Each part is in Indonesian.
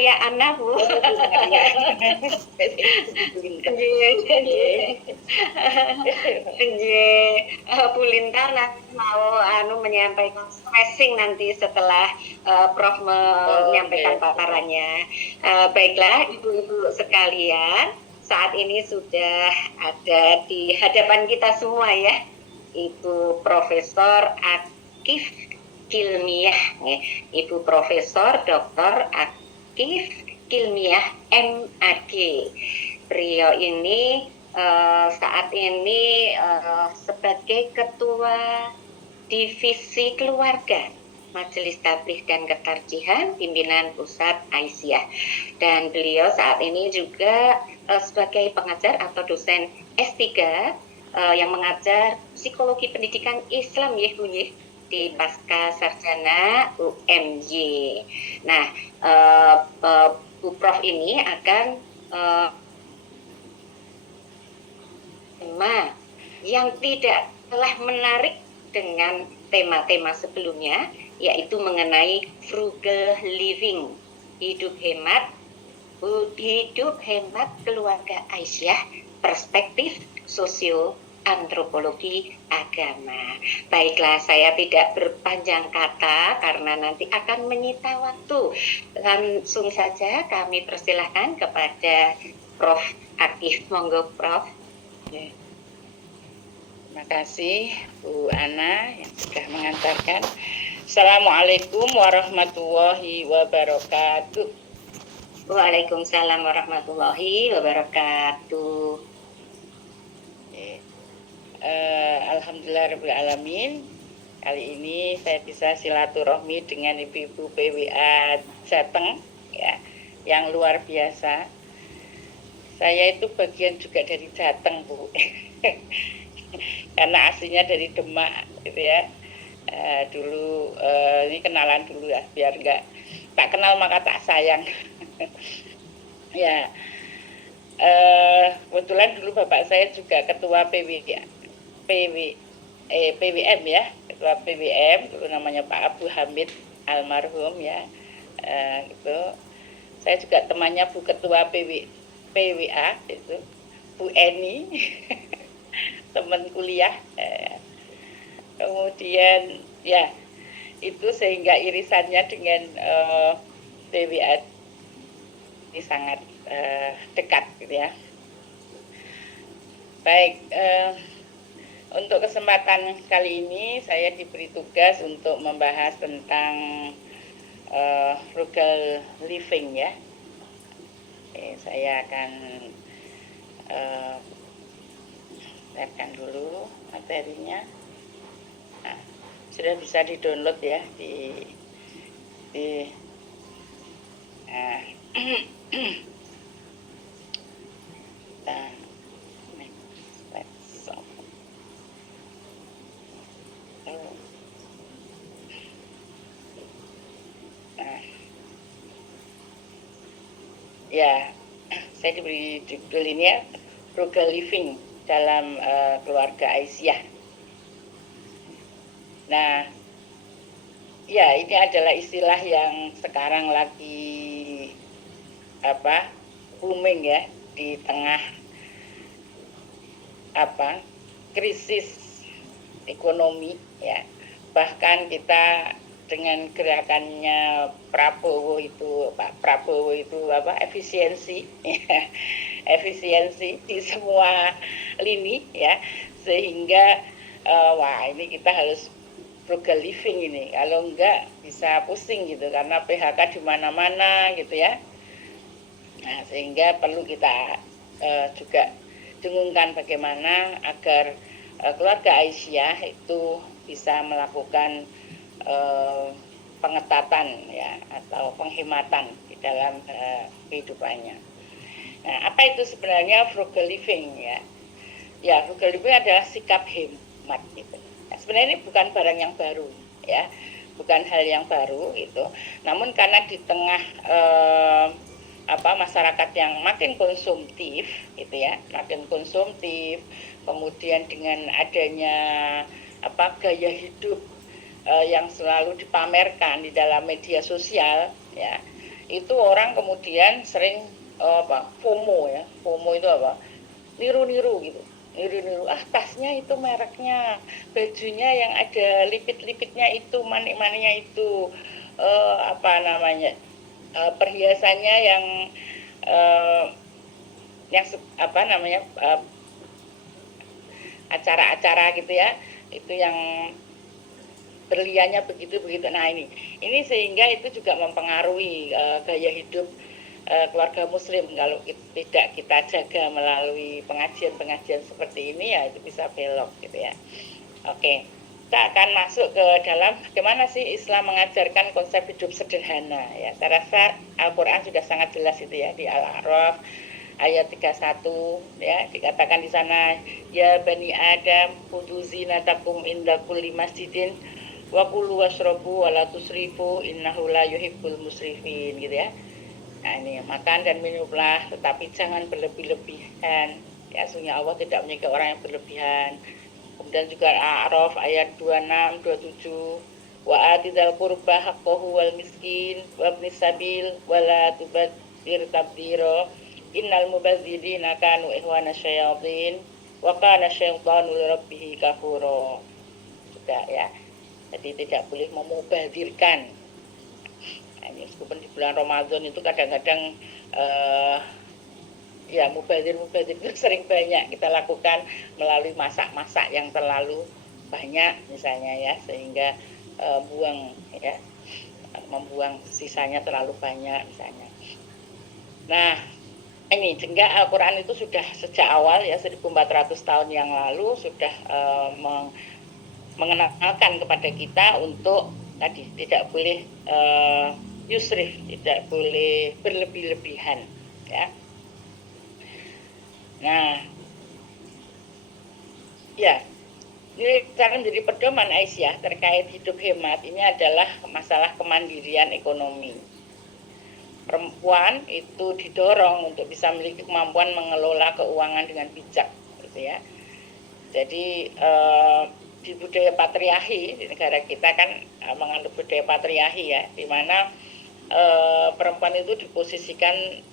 Ya Ana Bu. Bu Lintar nanti mau menyampaikan stressing nanti setelah Prof menyampaikan paparannya. Baiklah ibu-ibu sekalian, saat ini sudah ada di hadapan kita semua ya, Ibu Profesor Akif Kilmiah, Ibu Profesor Dr. Akif Kilmiah MAG. Beliau ini saat ini sebagai Ketua Divisi Keluarga Majelis Tabligh dan Ketarjihan Pimpinan Pusat Aisyah, dan beliau saat ini juga sebagai pengajar atau dosen S3 yang mengajar psikologi pendidikan Islam ya Bu ya, di Pasca Sarjana UMY. Nah, Bu Prof ini akan tema yang tidak kalah menarik dengan tema-tema sebelumnya, yaitu mengenai frugal living, hidup hemat keluarga Aisyah, perspektif sosio antropologi agama. Baiklah, saya tidak berpanjang kata karena nanti akan menyita waktu. Langsung saja kami persilahkan kepada Prof. Akif. Monggo Prof. Terima kasih Bu Ana yang sudah mengantarkan. Assalamualaikum warahmatullahi wabarakatuh. Waalaikumsalam warahmatullahi wabarakatuh. Alhamdulillahirrahmanirrahim. Kali ini saya bisa silaturahmi dengan ibu-ibu PWA Jateng ya, yang luar biasa. Saya itu bagian juga dari Jateng Bu. Karena aslinya dari Demak gitu ya. Dulu ini kenalan dulu ya, biar enggak tak kenal maka tak sayang. Ya, kebetulan dulu bapak saya juga ketua PWM ya, ketua PWM, dulu namanya Pak Abu Hamid almarhum ya. Gitu. Saya juga temannya Bu Ketua PWA itu Bu Eni. Teman kuliah, kemudian ya itu sehingga irisannya dengan PWA ini sangat dekat gitu ya. Baik, untuk kesempatan kali ini saya diberi tugas untuk membahas tentang frugal living ya. Saya akan lihatkan dulu materinya. Nah, sudah bisa di-download ya di nah, ya, saya diberi judul ini ya, frugal living dalam keluarga Aisyah. Nah, ya ini adalah istilah yang sekarang lagi booming ya di tengah krisis ekonomi ya. Bahkan kita dengan gerakannya Prabowo itu, Pak Prabowo itu efisiensi efisiensi di semua lini ya, sehingga wah ini kita harus frugal living ini, kalau enggak bisa pusing gitu karena PHK di mana-mana gitu ya. Nah, sehingga perlu kita juga dengungkan bagaimana agar keluarga Aisyah itu bisa melakukan pengetatan ya atau penghematan di dalam kehidupannya. Nah, apa itu sebenarnya frugal living ya? Ya, frugal living adalah sikap hemat gitu. Nah, sebenarnya ini bukan barang yang baru ya, bukan hal yang baru gitu. Namun karena di tengah masyarakat yang makin konsumtif gitu ya, makin konsumtif, kemudian dengan adanya gaya hidup yang selalu dipamerkan di dalam media sosial ya, itu orang kemudian sering FOMO ya. FOMO itu apa? Niru-niru gitu. Niru-niru, tasnya itu mereknya, bajunya yang ada lipit-lipitnya itu, manik-maniknya itu, perhiasannya yang acara-acara gitu ya, itu yang berliannya begitu-begitu. Nah ini sehingga itu juga mempengaruhi gaya hidup keluarga muslim. Kalau tidak kita jaga melalui pengajian-pengajian seperti ini ya itu bisa belok gitu ya. Oke, kita akan masuk ke dalam bagaimana sih Islam mengajarkan konsep hidup sederhana ya. Saya rasa Al-Qur'an sudah sangat jelas itu ya, di Al-A'raf ayat 31 ya, dikatakan di sana, ya bani Adam khudzu zinatakum inda kulli masjidin wa kulu washrabu wa la tusrifu innahu la yuhibbul musrifin gitu ya. Nah ini, makan dan minumlah tetapi jangan berlebih-lebihan ya, sesungguhnya Allah tidak menyukai orang yang berlebihan. Kemudian juga Al-A'raf ayat 26 27, wa atidal qurba haqqahu wal miskin wa ibnis sabil wa la tubadzir tabdzira innal mubadzirina kanu ikhwana syayatin wa kana syaitanu lirabbih kafura. Sudah ya. Jadi tidak boleh memubadzirkan. Nah, ini meskipun di bulan Ramadan itu kadang-kadang ya mubazir itu sering banyak kita lakukan melalui masak-masak yang terlalu banyak misalnya ya, sehingga membuang sisanya terlalu banyak misalnya. Nah ini sehingga Al-Quran itu sudah sejak awal ya, 1400 tahun yang lalu sudah mengenalkan kepada kita untuk tadi tidak boleh yusrif, tidak boleh berlebih-lebihan ya. Nah ya, ini cara menjadi pedoman Aisyah terkait hidup hemat ini adalah masalah kemandirian ekonomi. Perempuan itu didorong untuk bisa memiliki kemampuan mengelola keuangan dengan bijak gitu ya. Jadi di budaya patriarki di negara kita kan menganut budaya patriarki ya, di mana perempuan itu diposisikan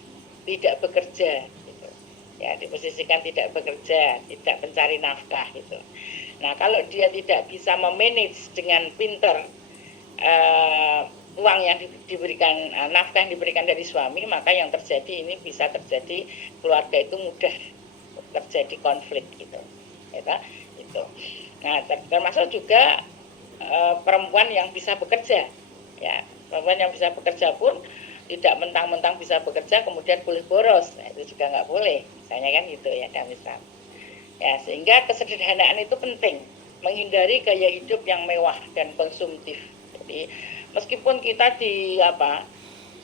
tidak bekerja gitu. Ya, diposisikan tidak bekerja, tidak mencari nafkah gitu. Nah, kalau dia tidak bisa memanage dengan pinter uang yang diberikan, nafkah yang diberikan dari suami, maka yang terjadi ini bisa terjadi keluarga itu mudah terjadi konflik gitu. Gitu. Nah, termasuk juga perempuan yang bisa bekerja ya. Perempuan yang bisa bekerja pun tidak mentang-mentang bisa bekerja kemudian boleh boros. Nah, itu juga nggak boleh misalnya kan gitu ya dalam Islam ya. Sehingga kesederhanaan itu penting, menghindari gaya hidup yang mewah dan konsumtif. Jadi meskipun kita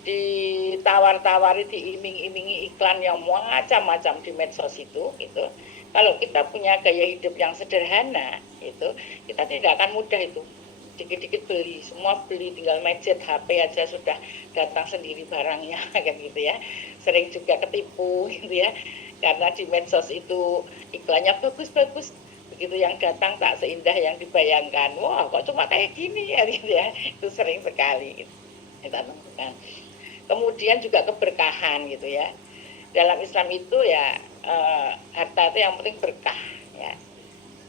ditawar-tawari, diiming-imingi iklan yang macam-macam di medsos itu gitu, kalau kita punya gaya hidup yang sederhana itu, kita tidak akan mudah itu dikit-dikit beli, semua beli, tinggal gadget HP aja sudah datang sendiri barangnya kayak gitu ya. Sering juga ketipu gitu ya, karena di medsos itu iklannya bagus-bagus, begitu yang datang tak seindah yang dibayangkan. Wah, kok cuma kayak gini ya gitu ya. Itu sering sekali gitu, kita temukan. Kemudian juga keberkahan gitu ya. Dalam Islam itu ya harta itu yang penting berkah ya.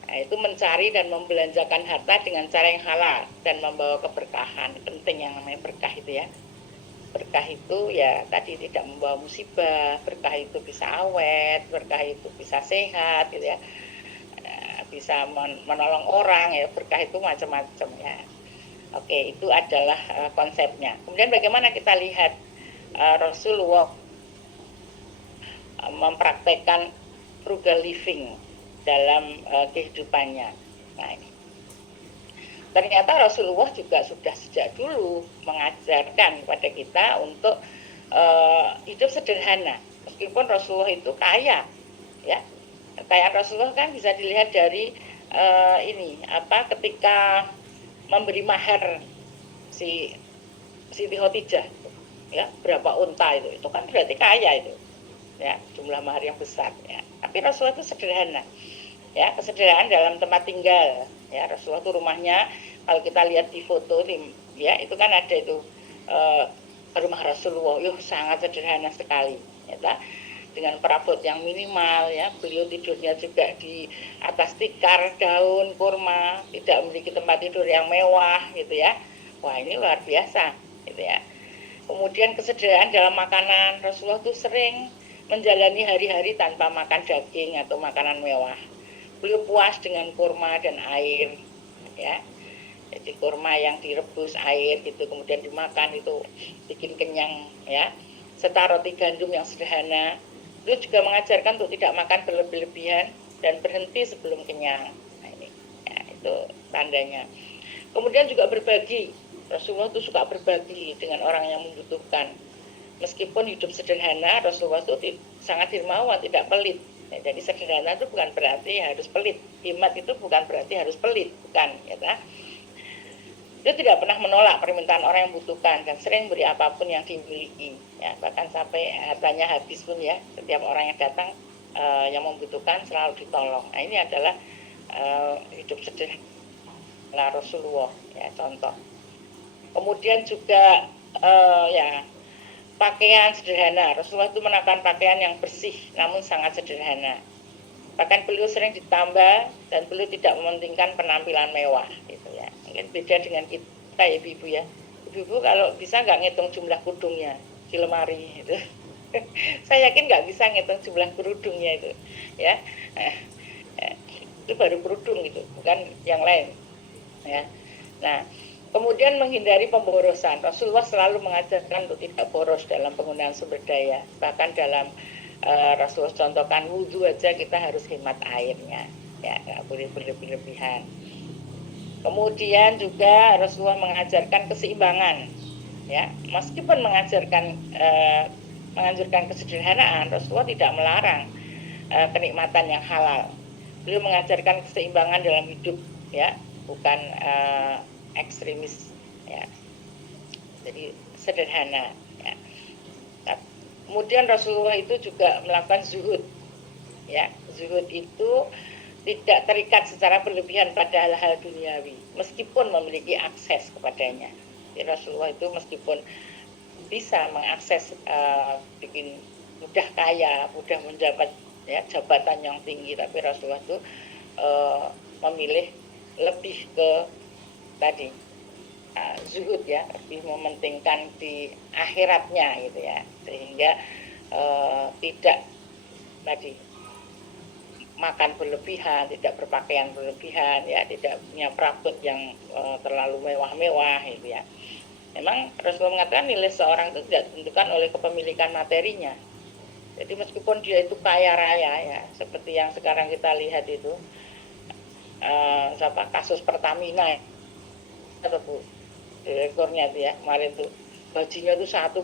Nah, itu mencari dan membelanjakan harta dengan cara yang halal dan membawa keberkahan. Penting yang namanya berkah itu ya. Berkah itu ya tadi tidak membawa musibah, berkah itu bisa awet, berkah itu bisa sehat gitu ya, bisa menolong orang ya, berkah itu macam-macam ya. Oke, itu adalah konsepnya. Kemudian bagaimana kita lihat Rasulullah mempraktekkan frugal living dalam kehidupannya. Nah ini ternyata Rasulullah juga sudah sejak dulu mengajarkan kepada kita untuk hidup sederhana. Meskipun Rasulullah itu kaya ya, kekayaan Rasulullah kan bisa dilihat dari ketika memberi mahar si Siti Khadijah ya, berapa unta itu kan berarti kaya itu ya, jumlah mahar yang besar ya. Tapi Rasulullah itu sederhana ya, kesederhanaan dalam tempat tinggal ya. Rasulullah itu rumahnya kalau kita lihat di foto ya, itu kan ada itu rumah Rasulullah, sangat sederhana sekali, ya, dengan perabot yang minimal, ya. Beliau tidurnya juga di atas tikar daun kurma, tidak memiliki tempat tidur yang mewah, gitu ya. Wah, ini luar biasa, gitu ya. Kemudian kesederhanaan dalam makanan, Rasulullah itu sering menjalani hari-hari tanpa makan daging atau makanan mewah. Beliau puas dengan kurma dan air, ya. Jadi kurma yang direbus air gitu, kemudian dimakan, itu bikin kenyang, ya. Serta roti gandum yang sederhana. Beliau juga mengajarkan untuk tidak makan berlebih-lebihan dan berhenti sebelum kenyang. Nah, ini, ya, itu tandanya. Kemudian juga berbagi. Rasulullah itu suka berbagi dengan orang yang membutuhkan. Meskipun hidup sederhana, Rasulullah itu sangat dermawan, tidak pelit. Ya, jadi sederhana itu bukan berarti harus pelit. Hemat itu bukan berarti harus pelit, bukan, ya. Dia tidak pernah menolak permintaan orang yang membutuhkan dan sering beri apapun yang dimiliki, ya, bahkan sampai hartanya habis pun, ya, setiap orang yang datang yang membutuhkan selalu ditolong. Nah, ini adalah hidup sederhana Rasulullah, ya, contoh. Kemudian juga ya, pakaian sederhana. Rasulullah itu mengenakan pakaian yang bersih namun sangat sederhana. Bahkan beliau sering ditambah dan beliau tidak mementingkan penampilan mewah, gitu ya. Mungkin beda dengan kita, ya, ibu-ibu, ya. Ibu-ibu kalau bisa nggak ngitung jumlah kerudungnya di lemari itu. Saya yakin nggak bisa ngitung jumlah kerudungnya itu, ya. Itu baru kerudung gitu, bukan yang lain, ya. Nah, kemudian menghindari pemborosan. Rasulullah selalu mengajarkan untuk tidak boros dalam penggunaan sumber daya. Bahkan dalam Rasulullah contohkan wudhu aja kita harus hemat airnya, ya, nggak boleh berlebihan. Kemudian juga Rasulullah mengajarkan keseimbangan, ya. Meskipun menganjurkan kesederhanaan, Rasulullah tidak melarang kenikmatan yang halal. Beliau mengajarkan keseimbangan dalam hidup, ya, bukan ekstremis, ya. Jadi sederhana, ya. Kemudian Rasulullah itu juga melakukan zuhud, ya. Zuhud itu tidak terikat secara berlebihan pada hal-hal duniawi, meskipun memiliki akses kepadanya. Jadi Rasulullah itu meskipun bisa mengakses, bikin mudah kaya, mudah menjabat, ya, jabatan yang tinggi, tapi Rasulullah itu memilih lebih ke tadi zuhud, ya, lebih mementingkan di akhiratnya, gitu ya, sehingga tidak tadi makan berlebihan, tidak berpakaian berlebihan, ya, tidak punya perabot yang terlalu mewah-mewah, gitu ya. Memang Rasulullah mengatakan nilai seorang itu tidak ditentukan oleh kepemilikan materinya. Jadi meskipun dia itu kaya raya, ya, seperti yang sekarang kita lihat itu, kasus Pertamina, ya, atau Bu, direkturnya itu, ya, kemarin tuh gajinya itu 1,8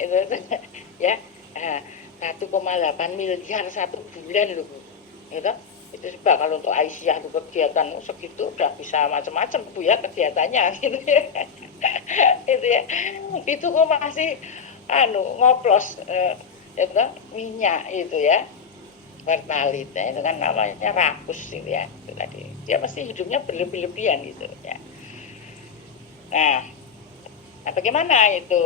itu, ya, 1,8 miliar satu bulan loh, Bu. Itu sebab kalau untuk Aisyah itu kegiatan segitu udah bisa macam-macam, Bu, ya, kegiatannya, gitu ya. Itu, ya. Itu kok masih ngoplos itu minyak itu, ya, Pertalite itu kan namanya rakus, gitu ya. Itu tadi dia pasti hidupnya berlebih-lebihan, gitu, ya. Nah, bagaimana itu,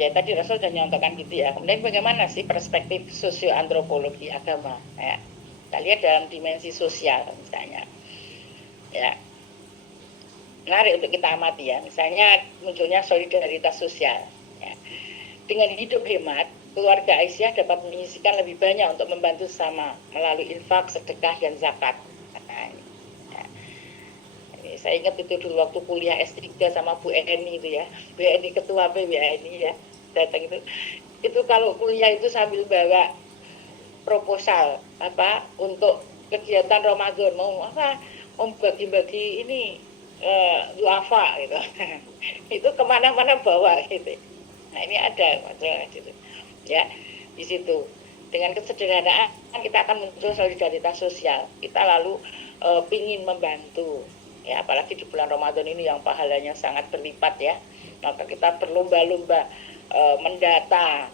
ya tadi Rasul sudah nyontohkan, gitu ya. Kemudian bagaimana sih perspektif sosioantropologi agama, ya. Kita lihat dalam dimensi sosial misalnya, ya, menarik untuk kita amati, ya. Misalnya munculnya solidaritas sosial, ya. Dengan hidup hemat, keluarga Aisyah dapat menyisihkan lebih banyak untuk membantu sama melalui infak, sedekah, dan zakat. Nah, ini saya ingat itu dulu waktu kuliah S3 sama Bu Eni itu, ya, Bu Eni ketua PBNI, ya, datang itu kalau kuliah itu sambil bawa proposal untuk kegiatan Ramadan, mau bagi-bagi ini duafa, gitu. Itu kemana-mana bawa, gitu. Nah, ini ada masalah, gitu, ya, di situ. Dengan kesederhanaan kita akan muncul solidaritas sosial. Kita lalu pingin membantu, ya, apalagi di bulan Ramadan ini yang pahalanya sangat berlipat, ya. Maka kita berlomba-lomba mendata,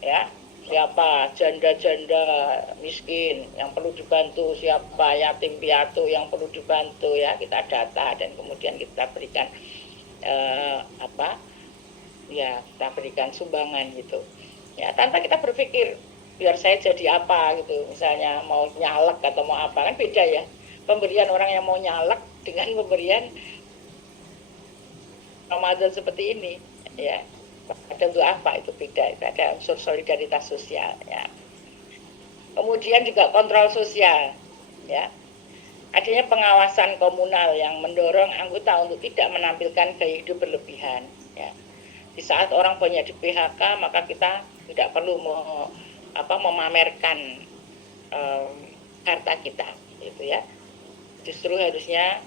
ya, siapa janda-janda miskin yang perlu dibantu, siapa yatim piatu yang perlu dibantu, ya, kita data dan kemudian kita berikan ya kita berikan sumbangan gitu. Ya, tanpa kita berpikir biar saya jadi apa gitu, misalnya mau nyalek atau mau apa, kan beda ya. Pemberian orang yang mau nyalek dengan pemberian Ramadan seperti ini, ya. Ada untuk apa itu beda, itu ada unsur solidaritas sosial, ya. Kemudian juga kontrol sosial, ya. Adanya pengawasan komunal yang mendorong anggota untuk tidak menampilkan gaya hidup berlebihan, ya. Di saat orang banyak di PHK, maka kita tidak perlu memamerkan harta kita, gitu ya. Justru harusnya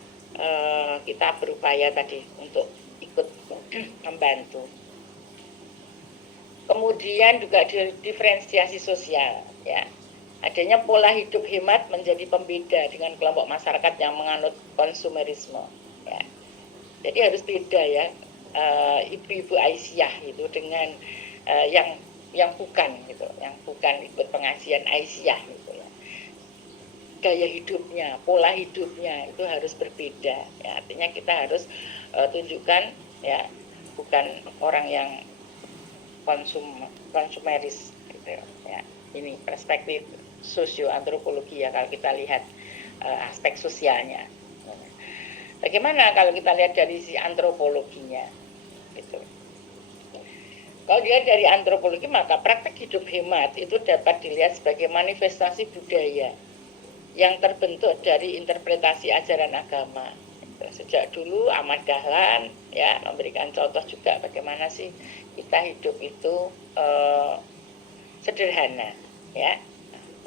kita berupaya tadi untuk ikut membantu. Kemudian juga diferensiasi sosial, ya. Adanya pola hidup hemat menjadi pembeda dengan kelompok masyarakat yang menganut konsumerisme, ya. Jadi harus beda ya, ibu-ibu Aisyah itu dengan yang bukan gitu, yang bukan ikut pengajian Aisyah gitu ya. Gaya hidupnya, pola hidupnya itu harus berbeda. Ya, artinya kita harus tunjukkan ya, bukan orang yang konsumeris gitu ya. Ini perspektif sosioantropologi ya, kalau kita lihat aspek sosialnya. Bagaimana kalau kita lihat dari sisi antropologinya gitu. Kalau dilihat dari antropologi, maka praktek hidup hemat itu dapat dilihat sebagai manifestasi budaya yang terbentuk dari interpretasi ajaran agama. Sejak dulu Ahmad Dahlan ya memberikan contoh juga bagaimana sih kita hidup itu sederhana, ya.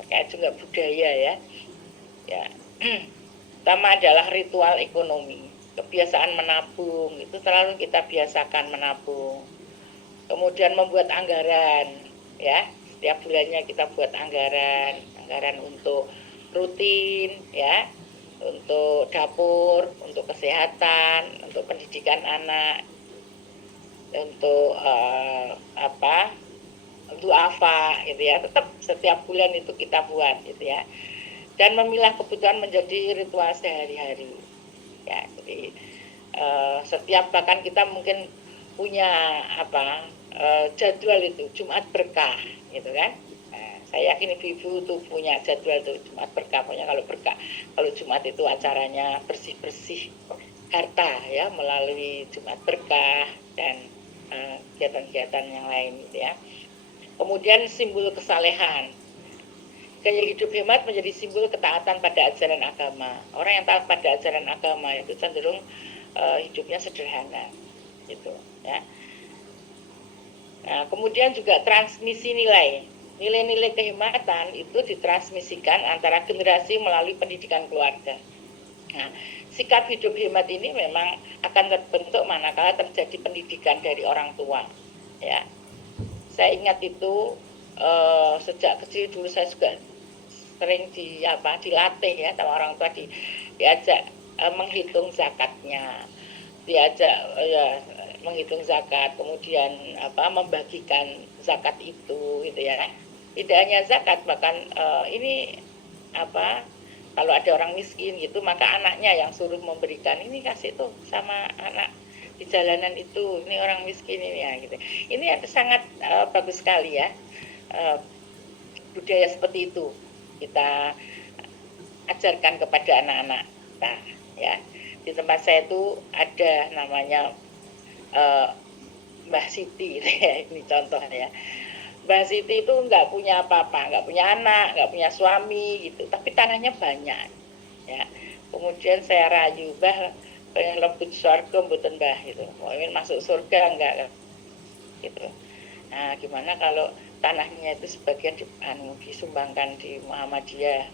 Terkait juga budaya ya. Ya. Pertama adalah ritual ekonomi, kebiasaan menabung itu selalu kita biasakan menabung. Kemudian membuat anggaran, ya. Setiap bulannya kita buat anggaran untuk rutin, ya, untuk dapur, untuk kesehatan, untuk pendidikan anak, untuk untuk apa, gitu ya. Tetap setiap bulan itu kita buat, gitu ya. Dan memilah kebutuhan menjadi ritual sehari-hari, ya. Jadi setiap bahkan kita mungkin punya jadwal itu Jumat berkah, gitu kan. Saya yakin ibu-ibu tuh punya jadwal tuh Jumat berkah. Pokoknya kalau Jumat itu acaranya bersih-bersih harta ya melalui Jumat berkah dan kegiatan-kegiatan yang lain gitu ya. Kemudian simbol kesalehan. Gaya hidup hemat menjadi simbol ketaatan pada ajaran agama. Orang yang taat pada ajaran agama itu cenderung hidupnya sederhana, gitu ya. Nah, kemudian juga transmisi nilai-nilai kehematan itu ditransmisikan antara generasi melalui pendidikan keluarga. Nah, sikap hidup hemat ini memang akan terbentuk manakala terjadi pendidikan dari orang tua, ya. Saya ingat itu sejak kecil dulu saya juga sering dilatih ya sama orang tua, diajak menghitung zakatnya, diajak menghitung zakat, kemudian membagikan zakat itu gitu ya. Tidak hanya zakat, bahkan ini kalau ada orang miskin gitu, maka anaknya yang suruh memberikan, ini kasih tuh sama anak di jalanan itu, ini orang miskin ini ya gitu. Ini sangat bagus sekali ya, budaya seperti itu kita ajarkan kepada anak-anak kita ya. Di tempat saya itu ada namanya Mbah Siti ya, ini contohnya. Mbah Siti itu nggak punya apa-apa, nggak punya anak, nggak punya suami gitu, tapi tanahnya banyak ya. Kemudian saya rayu, Mbah pengen lebut surga mboten Mbah gitu, mau ingin masuk surga enggak gitu. Nah, gimana kalau tanahnya itu sebagian disumbangkan di Muhammadiyah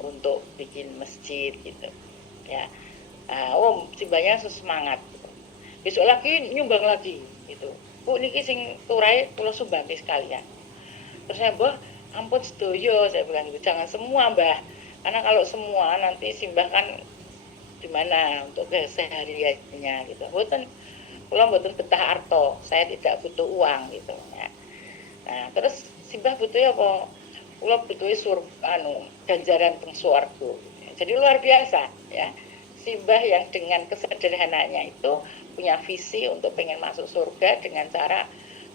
untuk bikin masjid gitu ya. Simbahnya semangat gitu. Besok lagi nyumbang lagi gitu, Bu niki sing turai kula sumbangke sekalian. Terus saya, Mbah ampun sedoyo, saya bilang gitu, jangan semua Mbah, karena kalau semua nanti simbah kan gimana untuk kesehariannya gitu. Kula mboten betah arto, saya tidak butuh uang gitu ya. Nah, terus simbah butuhnya apa? Kula butuhe ganjaran teng swarga. Jadi luar biasa ya. Simbah yang dengan kesederhanaannya itu punya visi untuk pengen masuk surga dengan cara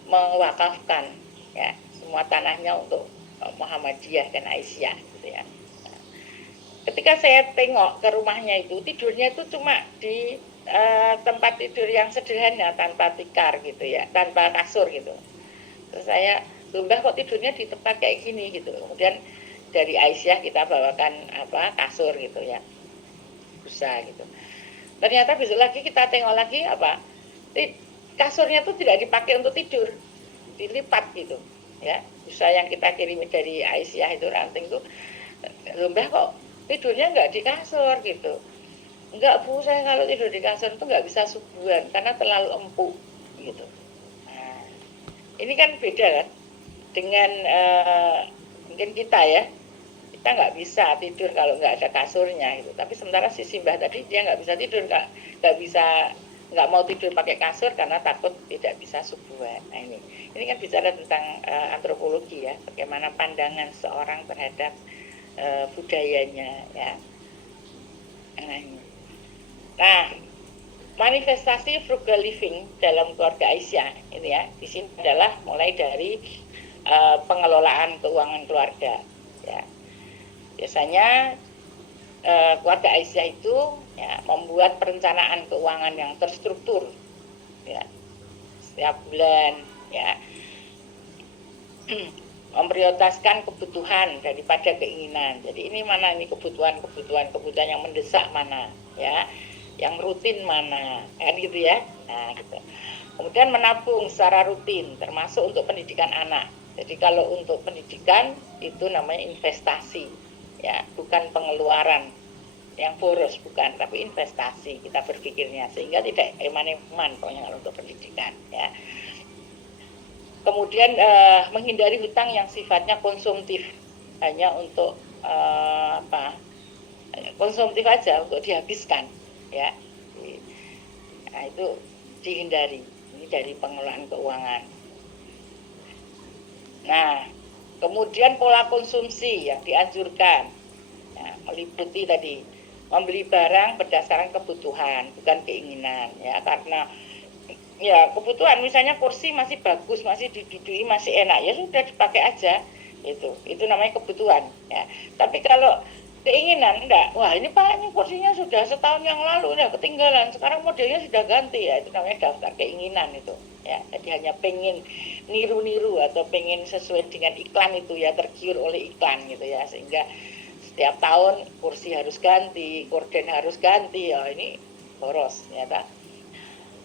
mewakafkan ya semua tanahnya untuk Muhammadiyah dan Aisyah gitu ya. Ketika saya tengok ke rumahnya itu, tidurnya itu cuma di tempat tidur yang sederhana tanpa tikar gitu ya, tanpa kasur gitu. Terus saya, Mbah kok tidurnya di tempat kayak gini gitu. Kemudian dari Aisyah kita bawakan kasur gitu ya, busa gitu. Ternyata besok lagi kita tengok lagi kasurnya tuh tidak dipakai untuk tidur, dilipat gitu ya. Busa yang kita kirim dari Aisyah itu ranting tuh, Mbah kok tidurnya nggak di kasur gitu. Enggak Bu, saya kalau tidur di kasur itu nggak bisa subuhan karena terlalu empuk gitu. Nah, ini kan beda kan dengan mungkin kita ya, kita nggak bisa tidur kalau nggak ada kasurnya gitu. Tapi sementara si Simbah tadi dia nggak bisa tidur, nggak mau tidur pakai kasur karena takut tidak bisa subuhan. Nah ini kan bicara tentang antropologi ya, bagaimana pandangan seorang terhadap budayanya ya. Nah, manifestasi frugal living dalam keluarga Aisyah ini ya, di sini adalah mulai dari pengelolaan keuangan keluarga ya. Biasanya keluarga Aisyah itu ya, membuat perencanaan keuangan yang terstruktur ya setiap bulan ya, memprioritaskan kebutuhan daripada keinginan. Jadi ini mana ini kebutuhan yang mendesak mana ya, yang rutin mana kan gitu ya. Nah gitu. Kemudian menabung secara rutin termasuk untuk pendidikan anak. Jadi kalau untuk pendidikan itu namanya investasi ya, bukan pengeluaran yang boros, bukan, tapi investasi kita berpikirnya sehingga tidak eman-eman pokoknya kalau untuk pendidikan ya. Kemudian menghindari hutang yang sifatnya konsumtif, hanya untuk konsumtif aja untuk dihabiskan ya. Nah itu dihindari, ini dari pengelolaan keuangan. Nah kemudian pola konsumsi yang dianjurkan ya, meliputi tadi membeli barang berdasarkan kebutuhan bukan keinginan ya, karena ya kebutuhan misalnya kursi masih bagus, masih didudui, masih enak, ya sudah dipakai aja itu namanya kebutuhan ya. Tapi kalau keinginan enggak, wah ini Pak ini kursinya sudah setahun yang lalu udah ketinggalan, sekarang modelnya sudah ganti ya, itu namanya daftar keinginan itu ya. Jadi hanya pengen niru-niru atau pengen sesuai dengan iklan itu ya, tergiur oleh iklan gitu ya, sehingga setiap tahun kursi harus ganti, gorden harus ganti ya, ini boros ya tak.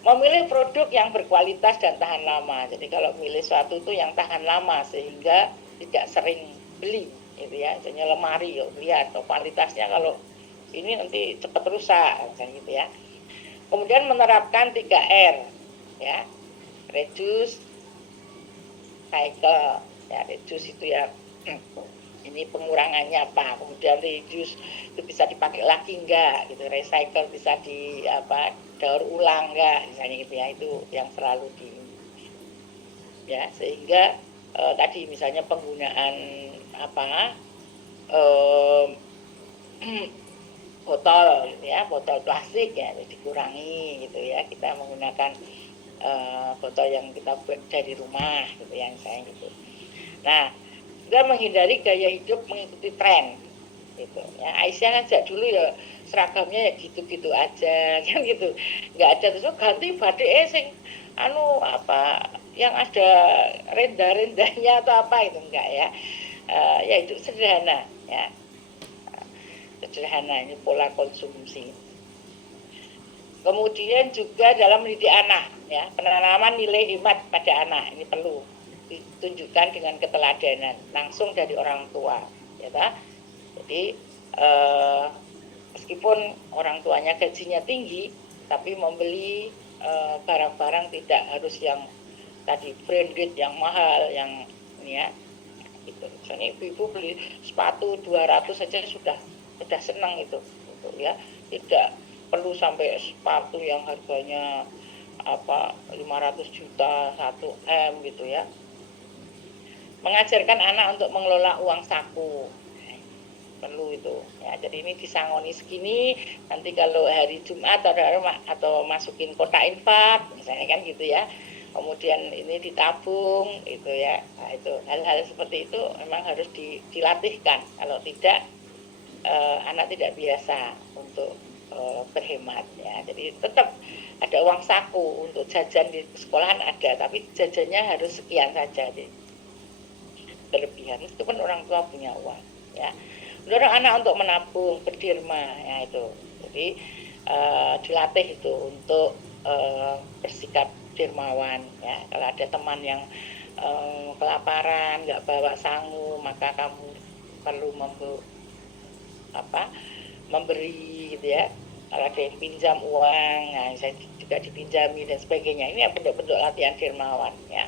Memilih produk yang berkualitas dan tahan lama. Jadi kalau milih suatu itu yang tahan lama sehingga tidak sering beli gitu ya. Misalnya lemari yuk lihat kualitasnya, kalau ini nanti cepat rusak kan gitu ya. Kemudian menerapkan 3R ya. Reduce, cycle ya. Reduce itu ya ini pengurangannya apa, kemudian reduce itu bisa dipakai lagi enggak gitu, recycle bisa daur ulang enggak misalnya gitu ya. Itu yang selalu ya, sehingga tadi misalnya penggunaan botol gitu ya, botol plastik ya dikurangi gitu ya, kita menggunakan botol yang kita buat dari rumah gitu ya misalnya gitu. Nah juga menghindari gaya hidup mengikuti tren gitu ya. Aisyah ngajak dulu ya seragamnya ya gitu-gitu aja kan gitu, nggak ada terus ganti batik sing yang ada renda-rendanya atau apa itu enggak ya. Ya itu sederhana ya, sederhana, ini pola konsumsi. Kemudian juga dalam mendidik anak ya, penanaman nilai hemat pada anak ini perlu ditunjukkan dengan keteladanan langsung dari orang tua ya tak? Jadi meskipun orang tuanya gajinya tinggi tapi membeli barang-barang tidak harus yang tadi branded yang mahal yang ini ya gitu. Misalnya ibu-ibu beli sepatu 200 saja sudah senang itu ya, tidak perlu sampai sepatu yang harganya 500 juta 1 M gitu ya. Mengajarkan anak untuk mengelola uang saku. perlu itu ya. Jadi ini disangoni segini, nanti kalau hari Jumat atau masukin kotak infak misalnya kan gitu ya, kemudian ini ditabung itu ya. Nah, itu hal-hal seperti itu memang harus dilatihkan, kalau tidak anak tidak biasa untuk berhemat ya. Jadi tetap ada uang saku untuk jajan di sekolahan ada, tapi jajannya harus sekian saja, jadi berlebihan meskipun orang tua punya uang ya. Mendorong anak untuk menabung, berderma ya itu. Jadi dilatih itu untuk bersikap dermawan ya. Kalau ada teman yang kelaparan, nggak bawa sangu, maka kamu perlu memberi gitu ya. Kalau ada yang pinjam uang, nah saya juga dipinjami dan sebagainya. Ini bentuk-bentuk latihan dermawan ya.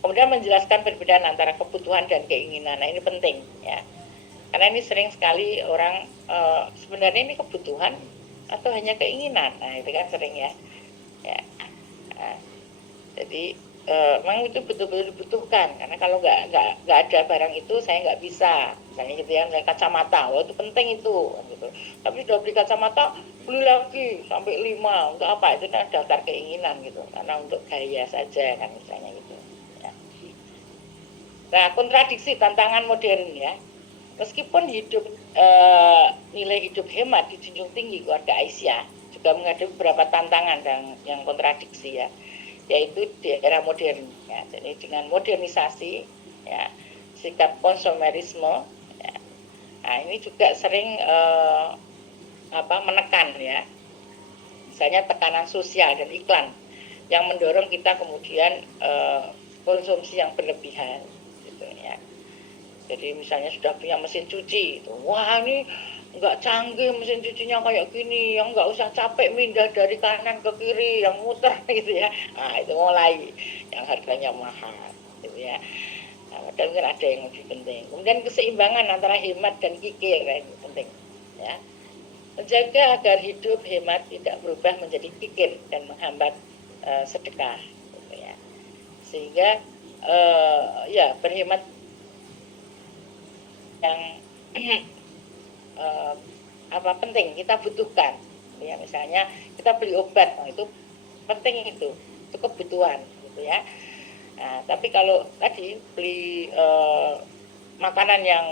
Kemudian menjelaskan perbedaan antara kebutuhan dan keinginan. Nah ini penting ya. Karena ini sering sekali orang sebenarnya ini kebutuhan atau hanya keinginan. Nah itu kan sering ya. Nah, jadi memang itu betul-betul dibutuhkan. Karena kalau nggak ada barang itu saya nggak bisa. Misalnya gitu ya, kacamata, itu penting itu. Gitu. Tapi sudah beli kacamata, beli lagi sampai 5. Untuk apa? Itu kan daftar keinginan gitu. Karena untuk gaya saja kan misalnya gitu. Nah, kontradiksi tantangan modern ya. Meskipun nilai hidup hemat dijunjung tinggi keluarga Aisyah, juga menghadapi beberapa tantangan dan yang kontradiksi ya, yaitu di era modern ya. Jadi dengan modernisasi ya, sikap konsumerisme ya. Nah, ini juga sering menekan ya. Misalnya tekanan sosial dan iklan yang mendorong kita kemudian konsumsi yang berlebihan. Ya. Jadi misalnya sudah punya mesin cuci, itu, wah ini nggak canggih mesin cucinya kayak gini, yang nggak usah capek pindah dari kanan ke kiri, yang muter gitu ya. Nah itu mulai yang harganya mahal, gitu ya. Nah, padahal mungkin ada yang lebih penting. Kemudian keseimbangan antara hemat dan kikir, itu penting. Ya. Menjaga agar hidup hemat tidak berubah menjadi kikir dan menghambat sedekah, gitu ya. Sehingga ya berhemat yang penting kita butuhkan ya, misalnya kita beli obat, nah, itu penting, itu kebutuhan gitu ya. Nah, tapi kalau tadi beli makanan yang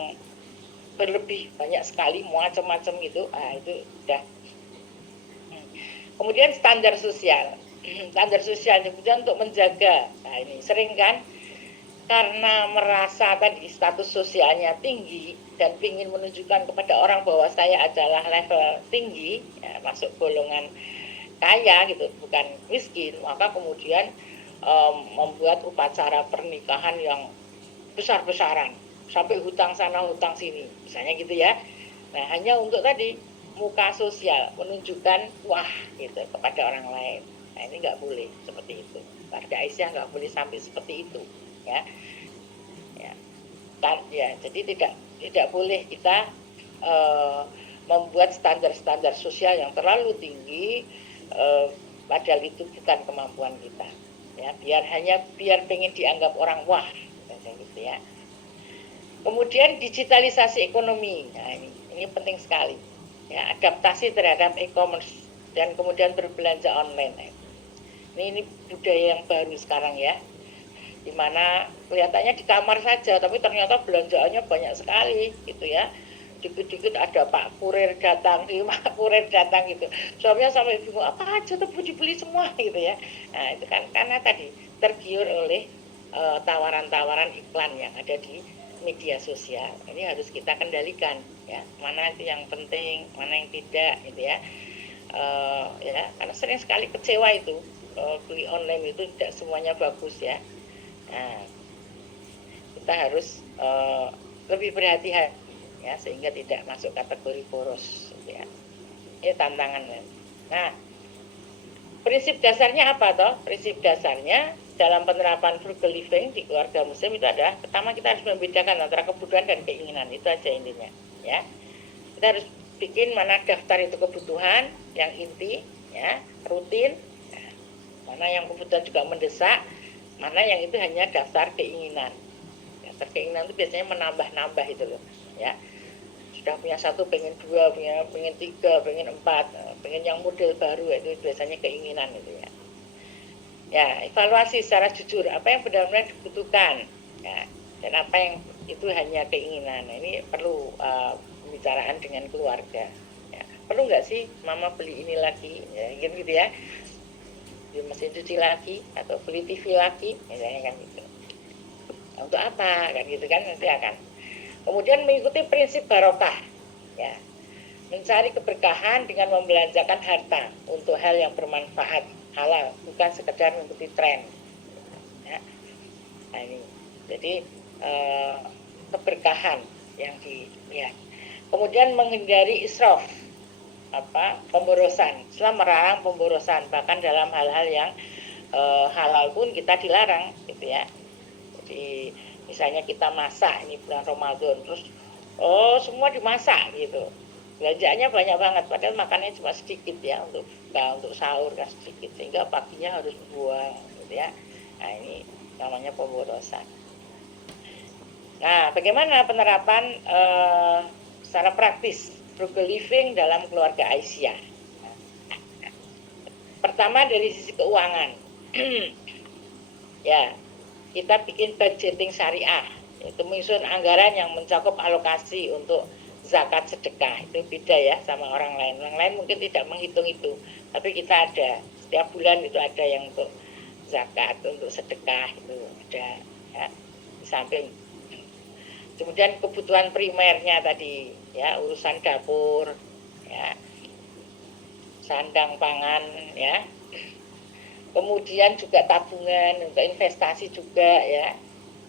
berlebih banyak sekali macam-macam itu, itu udah. Kemudian standar sosial kemudian untuk menjaga, nah ini sering kan karena merasa tadi status sosialnya tinggi dan ingin menunjukkan kepada orang bahwa saya adalah level tinggi ya, masuk golongan kaya gitu, bukan miskin, maka kemudian membuat upacara pernikahan yang besar-besaran sampai hutang sana hutang sini misalnya gitu ya. Nah hanya untuk tadi muka sosial, menunjukkan wah gitu kepada orang lain. Nah ini nggak boleh seperti itu. Keluarga Aisyah nggak boleh sampai seperti itu ya. Ya, jadi tidak boleh kita membuat standar-standar sosial yang terlalu tinggi, padahal itu bukan kemampuan kita ya, biar pengen dianggap orang wah gitu ya. Kemudian digitalisasi ekonomi, nah ini penting sekali ya, adaptasi terhadap e-commerce dan kemudian berbelanja online. Ini budaya yang baru sekarang ya, dimana kelihatannya di kamar saja tapi ternyata belanjaannya banyak sekali gitu ya. Dikit-dikit ada Pak Kurir datang, Pak Kurir datang gitu. Suaminya sampai bingung, apa aja tuh dibeli semua gitu ya. Nah itu kan karena tadi tergiur oleh tawaran-tawaran iklan yang ada di media sosial. Ini harus kita kendalikan ya, mana itu yang penting, mana yang tidak gitu ya. Ya karena sering sekali kecewa itu, beli online itu tidak semuanya bagus ya. Nah, kita harus lebih berhati-hati ya, sehingga tidak masuk kategori boros gitu ya. Ini tantangan. Nah, prinsip dasarnya apa toh? Prinsip dasarnya dalam penerapan frugal living di keluarga muslim itu adalah, pertama kita harus membedakan antara kebutuhan dan keinginan, itu aja intinya ya. Kita harus bikin mana daftar itu kebutuhan yang inti ya, rutin, mana yang kebutuhan juga mendesak, mana yang itu hanya daftar keinginan. Daftar keinginan itu biasanya menambah-nambah itu loh ya, sudah punya 1, pengen 2, pengen 3, pengen 4, pengen yang model baru, itu biasanya keinginan itu ya. Ya, evaluasi secara jujur apa yang benar-benar dibutuhkan ya, dan apa yang itu hanya keinginan. Nah, ini perlu pembicaraan dengan keluarga ya. Perlu nggak sih mama beli ini lagi ya, gitu ya, beli mesin cuci lagi atau beli TV lagi misalnya kan gitu. Untuk apa kan gitu kan, nanti akan kemudian mengikuti prinsip barokah ya, mencari keberkahan dengan membelanjakan harta untuk hal yang bermanfaat halal, bukan sekedar mengikuti tren ya. Nah ini jadi keberkahan yang dilihat. Kemudian menghindari israf, pemborosan. Islam melarang pemborosan, bahkan dalam hal-hal yang halal pun kita dilarang gitu ya. Jadi misalnya kita masak ini bulan Ramadan, terus semua dimasak gitu, belanjaannya banyak banget, padahal makannya cuma sedikit ya, untuk sahur kan sedikit, sehingga paginya harus buang gitu ya. Nah ini namanya pemborosan. Nah, bagaimana penerapan secara praktis frugal living dalam keluarga Aisyah? Pertama dari sisi keuangan, ya kita bikin budgeting syariah, itu menyusun anggaran yang mencakup alokasi untuk zakat sedekah. Itu beda ya sama orang lain. Orang lain mungkin tidak menghitung itu, tapi kita ada setiap bulan itu ada yang untuk zakat, untuk sedekah itu ada ya, di samping. Kemudian kebutuhan primernya tadi ya, urusan dapur ya, sandang pangan ya. Kemudian juga tabungan untuk investasi juga ya,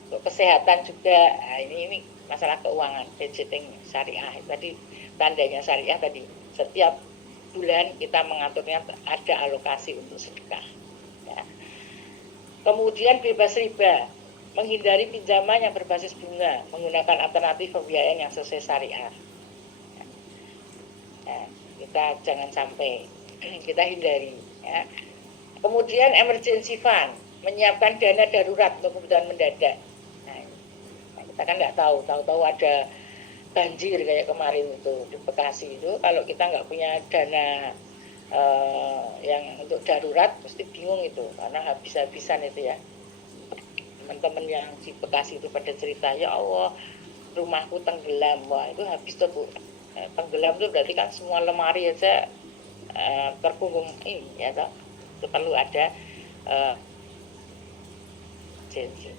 untuk kesehatan juga. Nah, ini masalah keuangan, budgeting syariah. Tadi tandanya syariah tadi, setiap bulan kita mengaturnya ada alokasi untuk sedekah. Ya. Kemudian bebas riba, menghindari pinjaman yang berbasis bunga, menggunakan alternatif pembiayaan yang sesuai syariah. Ya, kita jangan sampai kita hindari. Ya. Kemudian emergency fund, menyiapkan dana darurat untuk kebutuhan mendadak. Nah, kita kan nggak tahu ada banjir kayak kemarin itu di Bekasi itu, kalau kita nggak punya dana yang untuk darurat, pasti bingung itu, karena habis-habisan itu ya. Teman-teman yang di Bekasi itu pada cerita, ya Allah rumahku tenggelam, wah itu habis tuh Bu. Tenggelam itu berarti kan semua lemari aja terkungkung ini ya toh. Itu perlu ada janji.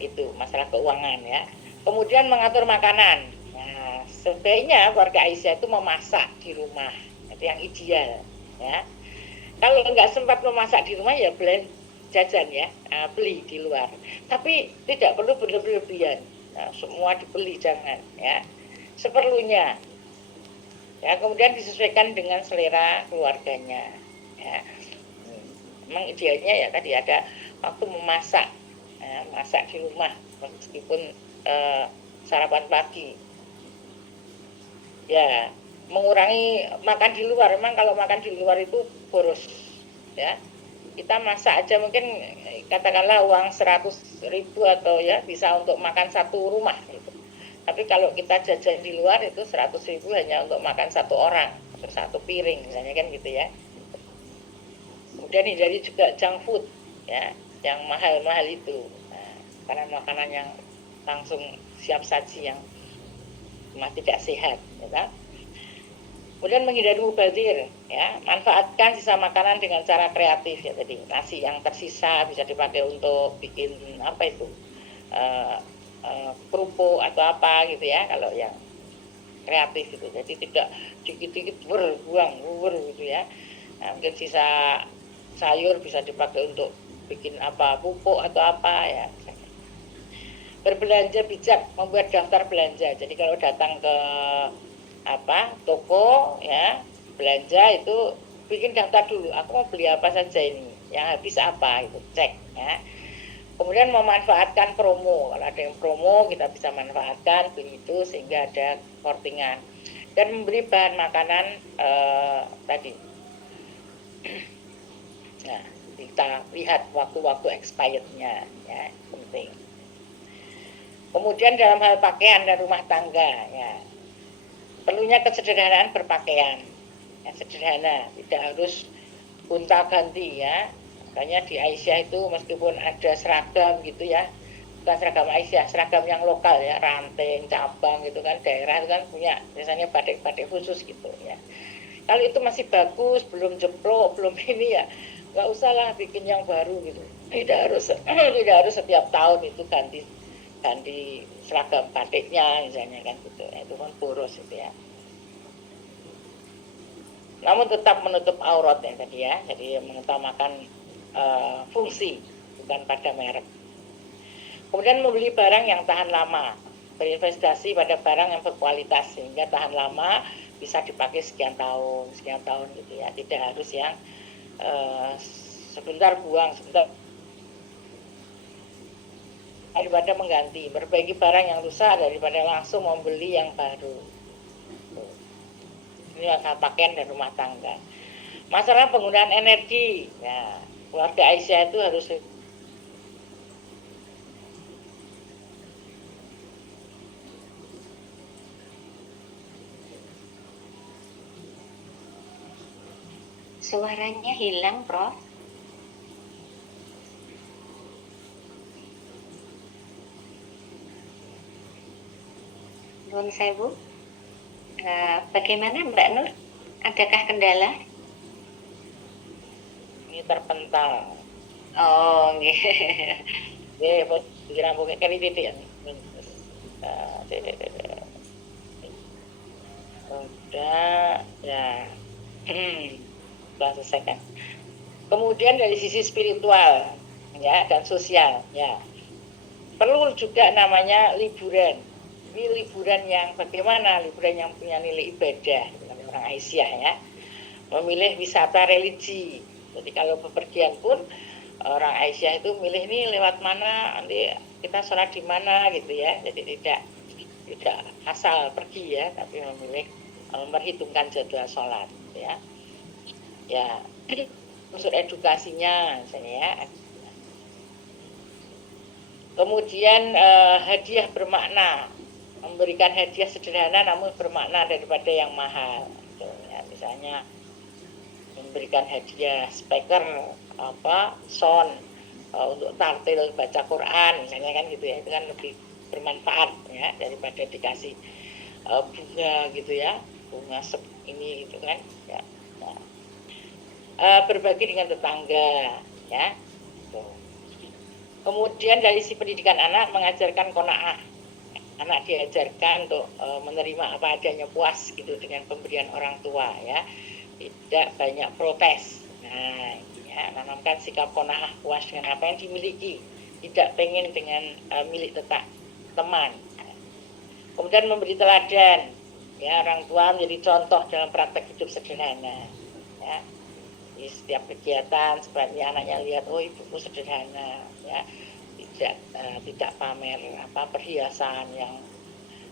Itu masalah keuangan ya. Kemudian mengatur makanan. Nah, sebaiknya keluarga Aisyah itu memasak di rumah, itu yang ideal ya. Kalau nggak sempat memasak di rumah ya jajan ya, beli di luar. Tapi tidak perlu berlebihan. Nah, semua dibeli jangan ya. Seperlunya. Ya, kemudian disesuaikan dengan selera keluarganya ya. Memang idealnya ya tadi ada waktu memasak ya, masak di rumah meskipun sarapan pagi ya, mengurangi makan di luar. Memang kalau makan di luar itu boros ya, kita masak aja mungkin katakanlah uang 100.000 atau ya bisa untuk makan satu rumah gitu. Tapi kalau kita jajan di luar itu 100.000 hanya untuk makan satu orang atau satu piring misalnya kan gitu ya. Kemudian hindari juga junk food ya, yang mahal-mahal itu. Nah, karena makanan yang langsung siap saji yang tidak sehat ya kan? Kemudian menghindari mubazir ya, manfaatkan sisa makanan dengan cara kreatif ya, tadi nasi yang tersisa bisa dipakai untuk bikin apa itu kerupuk atau apa gitu ya, kalau yang kreatif itu. Jadi tidak dikit-dikit buang gitu ya. Nah, mungkin sisa sayur bisa dipakai untuk bikin apa, pupuk atau apa ya. Berbelanja bijak, membuat daftar belanja. Jadi kalau datang ke toko ya, belanja itu bikin daftar dulu, aku mau beli apa saja ini, yang habis apa itu cek ya. Kemudian memanfaatkan promo, kalau ada yang promo kita bisa manfaatkan beli itu sehingga ada kortingan. Dan memberi bahan makanan tadi. Nah, kita lihat waktu-waktu expirednya ya, penting. Kemudian dalam hal pakaian dan rumah tangga ya, perlunya kesederhanaan berpakaian, yang sederhana, tidak harus gonta-ganti ya. Makanya di Aisyah itu meskipun ada seragam gitu ya, bukan seragam Aisyah, seragam yang lokal ya, ranting, cabang gitu kan, daerah itu kan punya biasanya batik-batik khusus gitu ya. Kalau itu masih bagus, belum jeplok, belum ini ya, nggak usah lah bikin yang baru gitu. Tidak harus tidak harus setiap tahun itu ganti seragam batiknya misalnya kan gitu. Itu kan boros itu ya. Namun tetap menutup aurat ya tadi ya. Jadi mengutamakan fungsi bukan pada merek. Kemudian membeli barang yang tahan lama, berinvestasi pada barang yang berkualitas sehingga tahan lama, bisa dipakai sekian tahun gitu ya. Tidak harus yang sebentar buang, sebentar, daripada mengganti, perbaiki barang yang rusak daripada langsung membeli yang baru. Ini masalah pakaian dan rumah tangga. Masalah penggunaan energi, ya, keluarga Aisyah itu harus Suaranya hilang, Prof. Nuwun sewu. Bagaimana Mbak Nur? Adakah kendala? ini terpental. Oh, nggih. Nggih, dirambungke kali titik ya. Udah, ya. Sudah selesai kan. Kemudian dari sisi spiritual ya dan sosial ya. Perlu juga namanya liburan. Ini liburan yang bagaimana? Liburan yang punya nilai ibadah, orang Aisyah ya. Memilih wisata religi. Jadi kalau bepergian pun orang Aisyah itu milih ini lewat mana, nanti kita sholat di mana gitu ya. Jadi tidak asal pergi ya, tapi memilih memperhitungkan jadwal sholat ya. Ya, unsur edukasinya misalnya ya. Kemudian hadiah bermakna, memberikan hadiah sederhana namun bermakna daripada yang mahal. Gitu, ya. Misalnya memberikan hadiah speaker sound untuk tartil baca Quran misalnya kan gitu ya, itu kan lebih bermanfaat ya daripada dikasih bunga gitu ya, bunga ini gitu kan ya. Berbagi dengan tetangga ya. Kemudian dari si pendidikan anak, mengajarkan qanaah. Anak diajarkan untuk menerima apa adanya, puas gitu dengan pemberian orang tua ya. Tidak banyak protes. Nah, ya, tanamkan sikap qanaah, puas dengan apa yang dimiliki. Tidak pengen dengan milik teman. Kemudian memberi teladan. Ya, orang tua menjadi contoh dalam praktek hidup sederhana. Ya. Di setiap kegiatan sebenarnya anaknya lihat, oh ibuku sederhana ya, tidak pamer perhiasan yang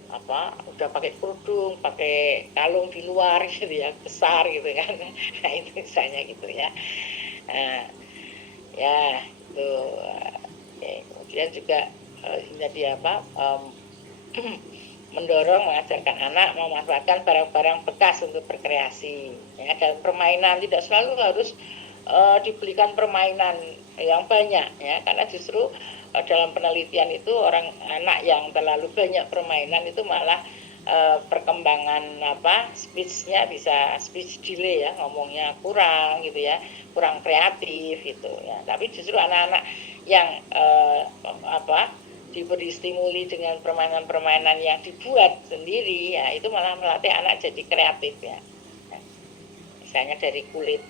udah pakai kerudung, pakai kalung di luar gitu ya, besar gitu kan. Nah, itu misalnya gitu ya. Nah, ya itu kemudian juga jadi mendorong mengajarkan anak memanfaatkan barang-barang bekas untuk berkreasi ya, dan permainan. Tidak selalu harus dibelikan permainan yang banyak ya, karena justru dalam penelitian itu anak yang terlalu banyak permainan itu malah perkembangan speech-nya bisa speech delay ya, ngomongnya kurang gitu ya, kurang kreatif gitu ya. Tapi justru anak-anak yang diberi stimuli dengan permainan-permainan yang dibuat sendiri ya, itu malah melatih anak jadi kreatif ya. Misalnya dari kulit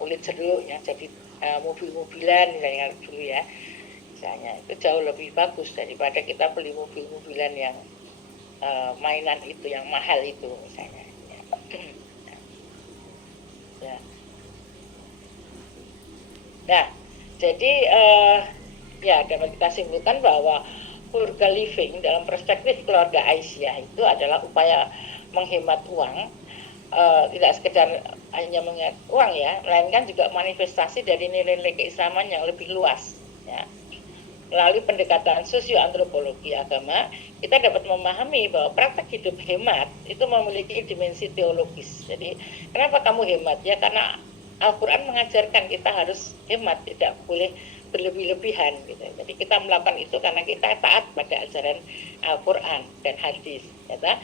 kulit jeruk yang jadi mobil-mobilan misalnya dulu ya, misalnya itu jauh lebih bagus daripada kita beli mobil-mobilan yang mainan itu yang mahal itu misalnya ya. Nah, jadi ya dapat kita simpulkan bahwa frugal living dalam perspektif keluarga Aisyah itu adalah upaya menghemat uang, tidak sekedar hanya mengingat uang ya, melainkan juga manifestasi dari nilai-nilai keislaman yang lebih luas ya. melalui pendekatan sosioantropologi agama, kita dapat memahami bahwa praktek hidup hemat itu memiliki dimensi teologis. Jadi, kenapa kamu hemat? Ya karena Al-Quran mengajarkan kita harus hemat, tidak boleh berlebih-lebihan gitu. Jadi kita melakukan itu karena kita taat pada ajaran Al-Quran dan hadis. Ya,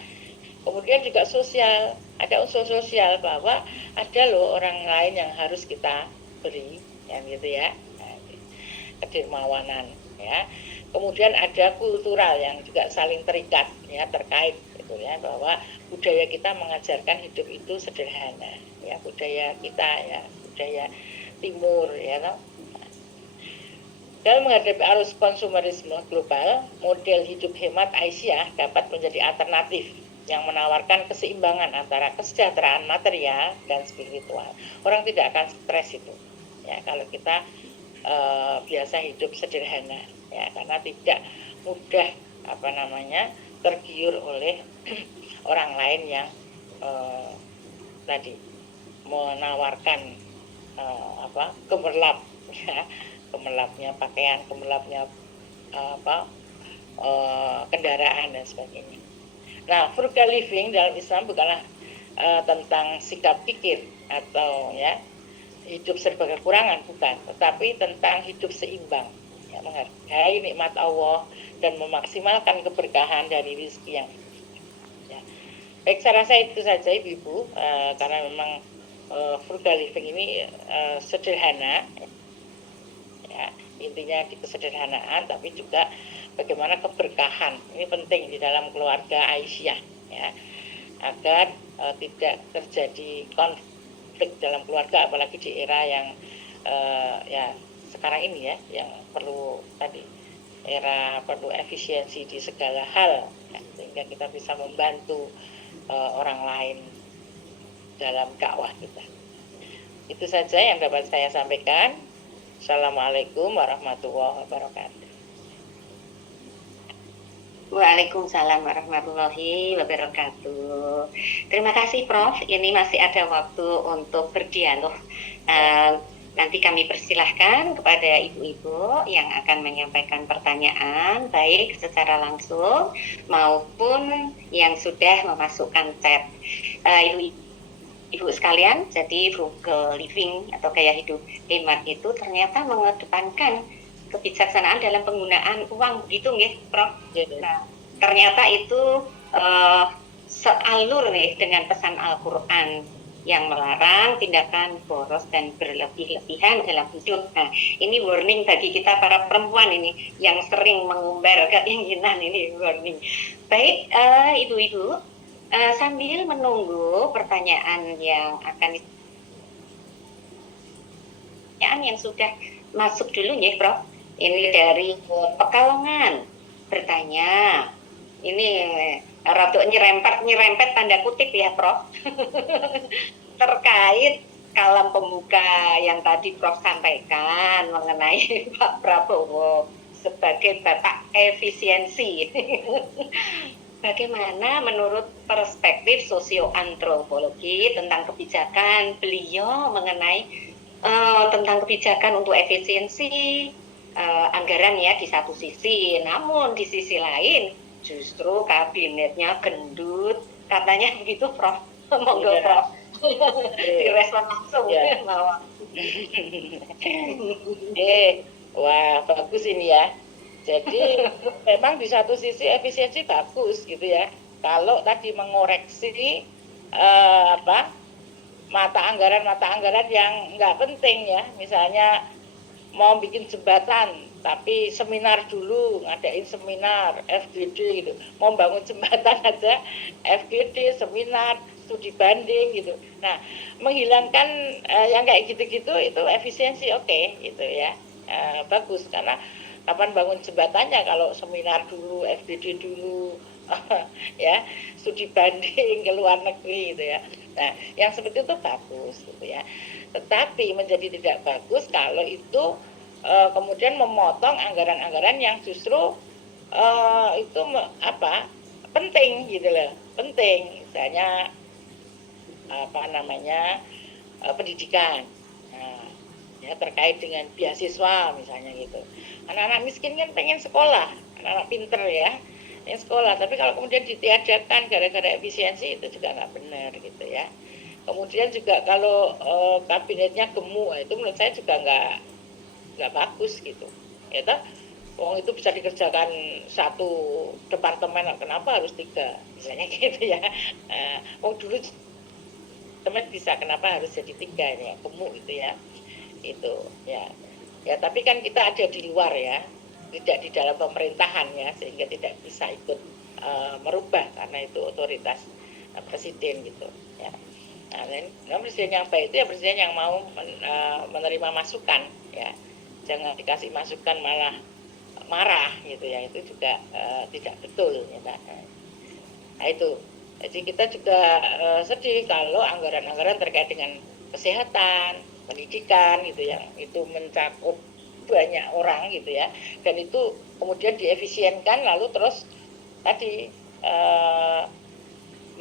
kemudian juga sosial, ada unsur sosial bahwa ada loh orang lain yang harus kita beri, yang gitu ya, kedermawanan ya. Kemudian ada kultural yang juga saling terikat ya, terkait gitu ya, bahwa budaya kita mengajarkan hidup itu sederhana ya, budaya kita ya, budaya timur ya toh. Dalam menghadapi arus konsumerisme global, model hidup hemat Aisyah dapat menjadi alternatif yang menawarkan keseimbangan antara kesejahteraan material dan spiritual. Orang tidak akan stres itu ya kalau kita biasa hidup sederhana ya, karena tidak mudah tergiur oleh orang lain yang tadi menawarkan gemerlap ya, gemerlapnya pakaian, gemerlapnya kendaraan dan sebagainya. Nah, frugal living dalam Islam bukanlah tentang sikap pikir atau ya hidup serba kekurangan, bukan, tetapi tentang hidup seimbang ya, menghargai nikmat Allah dan memaksimalkan keberkahan dari rezeki yang ya. Baik, saya rasa itu saja Ibu, karena memang frugal living ini sederhana ya, intinya di kesederhanaan, tapi juga bagaimana keberkahan ini penting di dalam keluarga Aisyah ya, agar tidak terjadi konflik dalam keluarga, apalagi di era yang ya sekarang ini ya, yang perlu perlu efisiensi di segala hal ya, sehingga kita bisa membantu orang lain dalam dakwah kita. Itu saja yang dapat saya sampaikan. Assalamualaikum warahmatullahi wabarakatuh. Waalaikumsalam warahmatullahi wabarakatuh. Terima kasih Prof. Ini masih ada waktu untuk berdialog. Nanti kami persilahkan kepada ibu-ibu yang akan menyampaikan pertanyaan, baik secara langsung maupun yang sudah memasukkan chat. Ibu sekalian, jadi frugal living atau gaya hidup hemat itu ternyata mengedepankan kebijaksanaan dalam penggunaan uang, begitu nggih, Prof? Nah, ternyata itu sealur nih dengan pesan Al-Quran yang melarang tindakan boros dan berlebih-lebihan dalam hidup. Nah, ini warning bagi kita para perempuan ini yang sering mengumbar keinginan, ini warning. Baik, ibu-ibu, sambil menunggu pertanyaan yang yang sudah masuk dulu ya, Prof. Ini dari Pekalongan bertanya. Ini ratu nyerempet tanda kutip ya, Prof. Terkait kalam pembuka yang tadi Prof sampaikan mengenai Pak Prabowo sebagai bapak efisiensi. Bagaimana menurut perspektif sosioantropologi tentang kebijakan beliau mengenai tentang kebijakan untuk efisiensi anggaran ya di satu sisi, namun di sisi lain justru kabinetnya gendut, katanya begitu, Prof. Monggo Prof. Direspon langsung ya. Wah, bagus ini ya. Jadi memang di satu sisi efisiensi bagus gitu ya. Kalau tadi mengoreksi mata anggaran yang nggak penting ya, misalnya mau bikin jembatan tapi seminar dulu, ngadain seminar FGD gitu, mau bangun jembatan aja FGD, seminar, studi banding gitu. Nah, menghilangkan yang kayak gitu-gitu itu efisiensi oke, gitu ya, bagus, karena kapan bangun jembatannya kalau seminar dulu, FGD dulu, ya, studi banding ke luar negeri gitu ya. Nah, yang seperti itu bagus gitu ya. Tetapi menjadi tidak bagus kalau itu kemudian memotong anggaran-anggaran yang justru itu penting gitu loh, penting, misalnya pendidikan. Nah, ya, terkait dengan beasiswa misalnya gitu. Anak-anak miskin kan pengen sekolah, anak-anak pinter ya, pengen sekolah, tapi kalau kemudian ditiadakan gara-gara efisiensi itu juga nggak benar gitu ya. Kemudian juga kalau kabinetnya gemuk, itu menurut saya juga nggak bagus gitu. Ya toh, wong itu bisa dikerjakan satu departemen, kenapa harus 3 misalnya gitu ya. Wong dulu teman bisa, kenapa harus jadi 3 ya, gemuk itu ya, itu ya. Ya tapi kan kita ada di luar ya, tidak di dalam pemerintahan ya, sehingga tidak bisa ikut merubah karena itu otoritas presiden gitu ya. Nah, presiden yang baik itu ya presiden yang mau menerima masukan ya, jangan dikasih masukan malah marah gitu ya, itu juga tidak betul ya. Nah itu, jadi kita juga sedih kalau anggaran-anggaran terkait dengan kesehatan, pendidikan gitu ya, itu mencakup banyak orang gitu ya, dan itu kemudian diefisienkan lalu terus tadi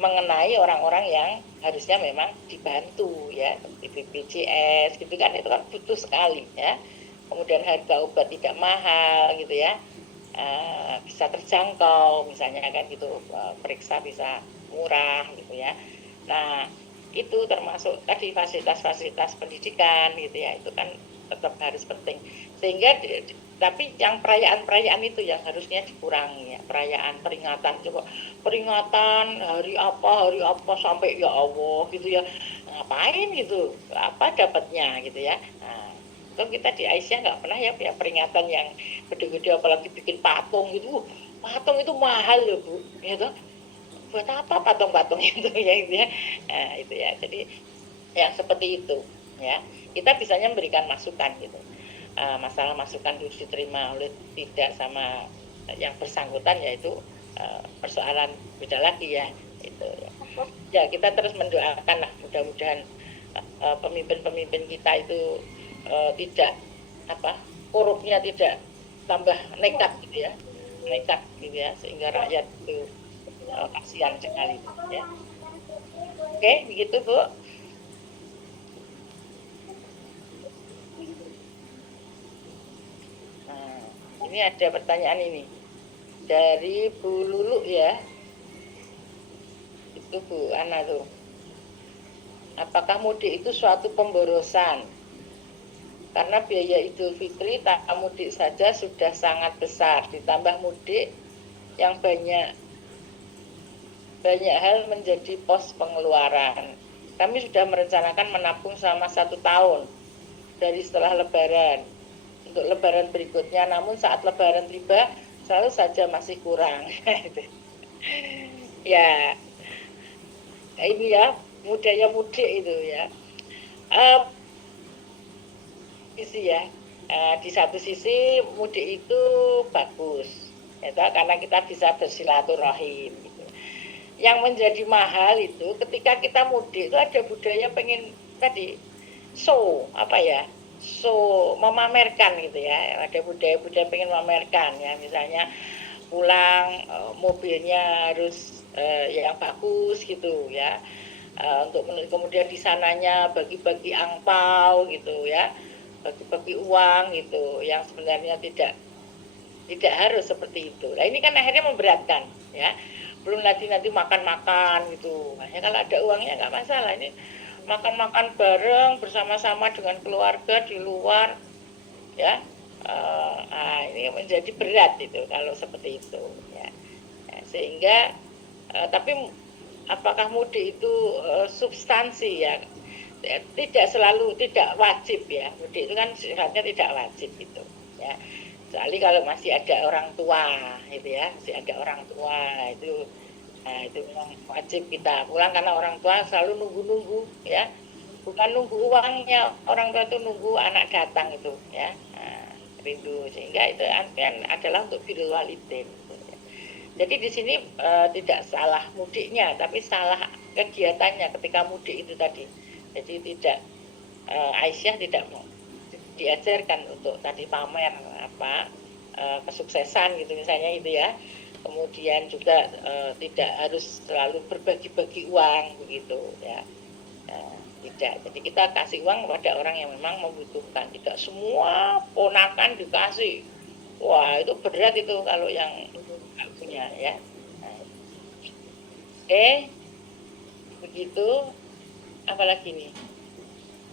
mengenai orang-orang yang harusnya memang dibantu ya, seperti BPJS gitu kan, itu kan butuh sekali ya. Kemudian harga obat tidak mahal gitu ya, bisa terjangkau misalnya kan gitu, periksa bisa murah gitu ya. Nah itu termasuk tadi fasilitas-fasilitas pendidikan gitu ya, itu kan tetap harus penting, sehingga tapi yang perayaan-perayaan itu yang harusnya dikurangi ya, perayaan peringatan, coba peringatan hari apa sampai ya Allah gitu ya, ngapain gitu, apa dapatnya gitu ya. Nah, kalau kita di Aisyah nggak pernah ya peringatan yang gede-gede, apalagi bikin patung gitu. Patung itu mahal loh Bu, gitu. Buat apa patung-patung itu ya, gitu ya. Nah, itu ya. Jadi ya seperti itu ya. Kita bisanya memberikan masukan gitu. Masalah masukan harus diterima oleh tidak sama yang bersangkutan, yaitu persoalan beda lagi ya. Itu ya. Ya kita terus mendoakan lah, mudah-mudahan pemimpin-pemimpin kita itu tidak korupnya tidak tambah nekat gitu ya, sehingga rakyat itu kasihan sekali ya. Oke, begitu Bu. Nah, ini ada pertanyaan ini dari Bu Lulu ya, itu Bu Ana tuh, apakah mudik itu suatu pemborosan? Karena biaya Idul Fitri tak mudik saja sudah sangat besar, ditambah mudik yang banyak hal menjadi pos pengeluaran. Kami sudah merencanakan menabung selama 1 tahun dari setelah Lebaran untuk Lebaran berikutnya, namun saat Lebaran tiba selalu saja masih kurang. Ya, ini ya budaya mudik itu ya. Ya, di satu sisi mudik itu bagus ya, karena kita bisa bersilaturahim gitu. Yang menjadi mahal itu ketika kita mudik itu ada budaya pengen tadi show memamerkan gitu ya, ada budaya pengen memamerkan ya, misalnya pulang mobilnya harus yang bagus gitu ya, untuk kemudian di sananya bagi-bagi angpau gitu ya, bagi-bagi uang gitu, yang sebenarnya tidak harus seperti itu. Nah ini kan akhirnya memberatkan ya, belum lagi nanti makan-makan gitu. Makanya kalau ada uangnya nggak masalah, ini makan-makan bareng bersama-sama dengan keluarga di luar ya. Ini menjadi berat itu kalau seperti itu ya. Sehingga tapi apakah mudik itu substansi ya, tidak selalu, tidak wajib ya, mudik itu kan sifatnya tidak wajib gitu ya, kecuali kalau masih ada orang tua gitu ya, masih ada orang tua itu, nah itu memang wajib kita pulang, karena orang tua selalu nunggu ya, bukan nunggu uangnya, orang tua itu nunggu anak datang itu ya, rindu, sehingga itu kan adalah untuk birrul walidain gitu. Jadi di sini tidak salah mudiknya, tapi salah kegiatannya ketika mudik itu tadi. Jadi tidak Aisyah tidak diajarkan untuk tadi pamer kesuksesan gitu misalnya itu ya. Kemudian juga tidak harus selalu berbagi-bagi uang begitu ya. Tidak. Jadi kita kasih uang kepada orang yang memang membutuhkan. Tidak semua ponakan dikasih. Wah, itu berat itu kalau yang nggak punya ya. Nah, oke, begitu. Apalagi nih?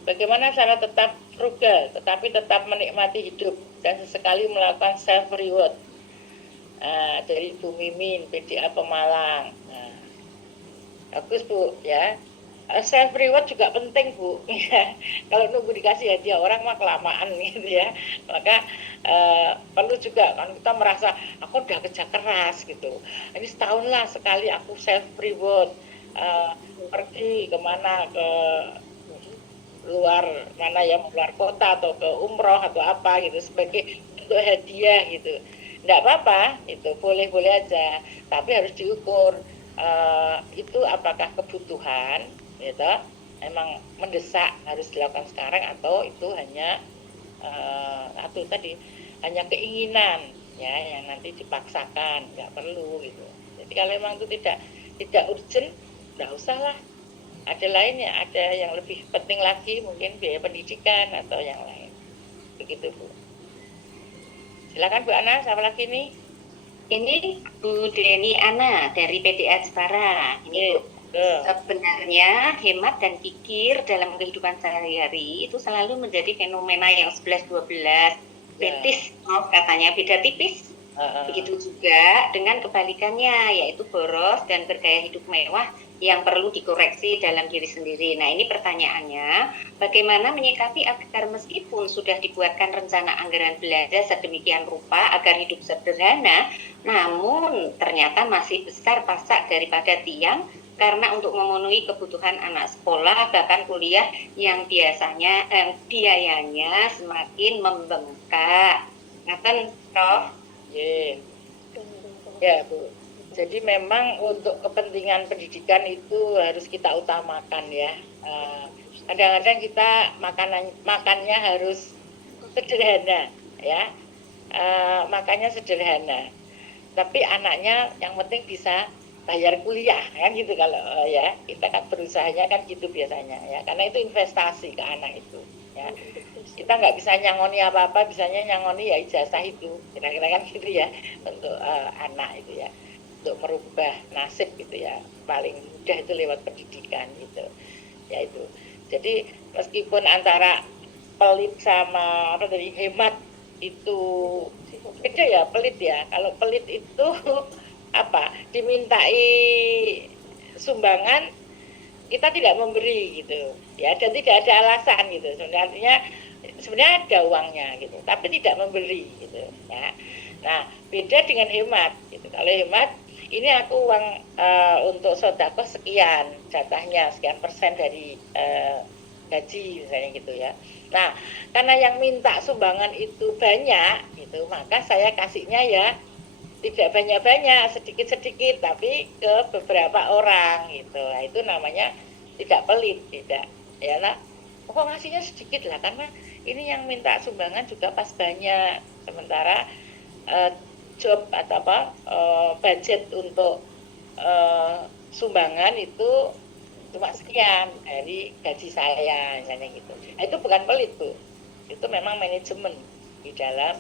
Bagaimana cara tetap frugal, tetapi tetap menikmati hidup dan sesekali melakukan self reward. Nah, dari Bu Mimin, PDA Pemalang. Nah, bagus Bu ya. Self reward juga penting Bu. Kalau nunggu dikasih hadiah orang mah kelamaan gitu ya. Maka perlu juga kan kita merasa aku udah kerja keras gitu. Ini setahun lah sekali aku self reward. Pergi kemana ke luar mana ya, luar kota atau ke umroh atau apa gitu sebagai untuk hadiah gitu. Enggak apa-apa, itu boleh-boleh aja, tapi harus diukur itu apakah kebutuhan gitu, emang mendesak harus dilakukan sekarang atau itu hanya atau tadi hanya keinginan ya yang nanti dipaksakan, nggak perlu gitu. Jadi kalau emang itu tidak urgent, nggak usah lah. Ada lainnya, ada yang lebih penting lagi, mungkin biaya pendidikan atau yang lain. Begitu Bu. Silakan Bu Ana, siapa lagi nih? Ini Bu Deni Ana dari PDA Jepara. Ini Bu, sebenarnya hemat dan pikir dalam kehidupan sehari-hari itu selalu menjadi fenomena yang 11-12 betis, katanya beda tipis. Begitu juga dengan kebalikannya, yaitu boros dan bergaya hidup mewah yang perlu dikoreksi dalam diri sendiri. Nah, ini pertanyaannya, bagaimana menyikapi agar meskipun sudah dibuatkan rencana anggaran belanja sedemikian rupa agar hidup sederhana, namun ternyata masih besar pasak daripada tiang karena untuk memenuhi kebutuhan anak sekolah bahkan kuliah yang biasanya biayanya semakin membengkak. Ngaten, Prof? Ya Bu. Jadi memang untuk kepentingan pendidikan itu harus kita utamakan ya. Kadang-kadang kita makannya harus sederhana ya. Makannya sederhana. Tapi anaknya yang penting bisa bayar kuliah kan gitu kalau ya kita kan berusahanya kan gitu biasanya ya, karena itu investasi ke anak itu ya. Kita nggak bisa nyangoni apa-apa, bisanya nyangoni ya ijazah itu kira-kira kan gitu ya untuk anak itu ya, untuk merubah nasib gitu ya, paling mudah itu lewat pendidikan gitu ya itu. Jadi meskipun antara pelit sama apa tadi hemat itu beda ya, pelit ya, kalau pelit itu apa dimintai sumbangan kita tidak memberi gitu ya, dan tidak ada alasan gitu sebenarnya ada uangnya gitu tapi tidak memberi gitu ya. Nah beda dengan hemat gitu. Kalau hemat ini aku uang untuk sodako sekian, jatahnya sekian persen dari gaji misalnya gitu ya. Nah karena yang minta sumbangan itu banyak gitu, maka saya kasihnya ya tidak banyak-banyak, sedikit-sedikit, tapi ke beberapa orang gitu. Nah, itu namanya tidak pelit, tidak ya lah. Kok ngasihnya sedikit lah, karena ini yang minta sumbangan juga pas banyak, sementara job atau apa budget untuk sumbangan itu cuma sekian dari gaji saya misalnya gitu. Nah, itu bukan pelit Bu, itu memang manajemen di dalam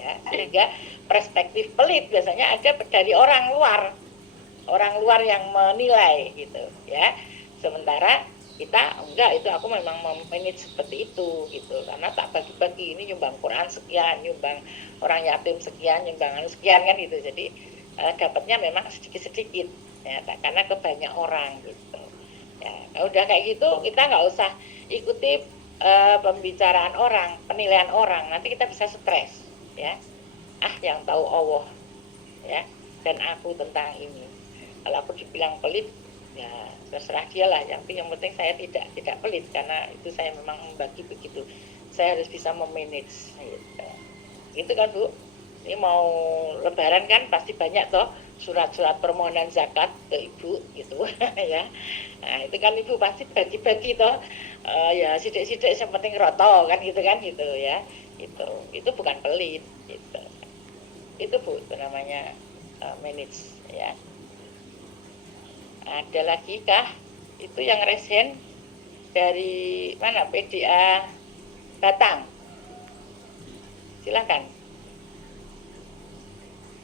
ya, sehingga perspektif pelit biasanya ada dari orang luar yang menilai gitu ya, sementara kita enggak, itu aku memang memanage seperti itu gitu, karena tak bagi-bagi, ini nyumbang Quran sekian, nyumbang orang yatim sekian, nyumbang sekian kan gitu, jadi dapatnya memang sedikit-sedikit ya, karena ke banyak orang gitu ya. Nah, udah kayak gitu kita nggak usah ikuti pembicaraan orang, penilaian orang, nanti kita bisa stres ya. Yang tahu Allah ya, dan aku tentang ini. Kalau aku dibilang pelit ya terserah dia lah, yang penting saya tidak pelit, karena itu saya memang membagi begitu, saya harus bisa memanage gitu. Itu kan Bu, ini mau lebaran kan pasti banyak toh surat-surat permohonan zakat ke Ibu gitu ya. Nah itu kan Ibu pasti bagi-bagi toh ya sidik-sidik yang penting roto kan gitu ya. Itu bukan pelit gitu. Itu Bu, itu namanya manage ya. Ada lagi kah? itu yang resen dari mana? PDA Batang. Silakan,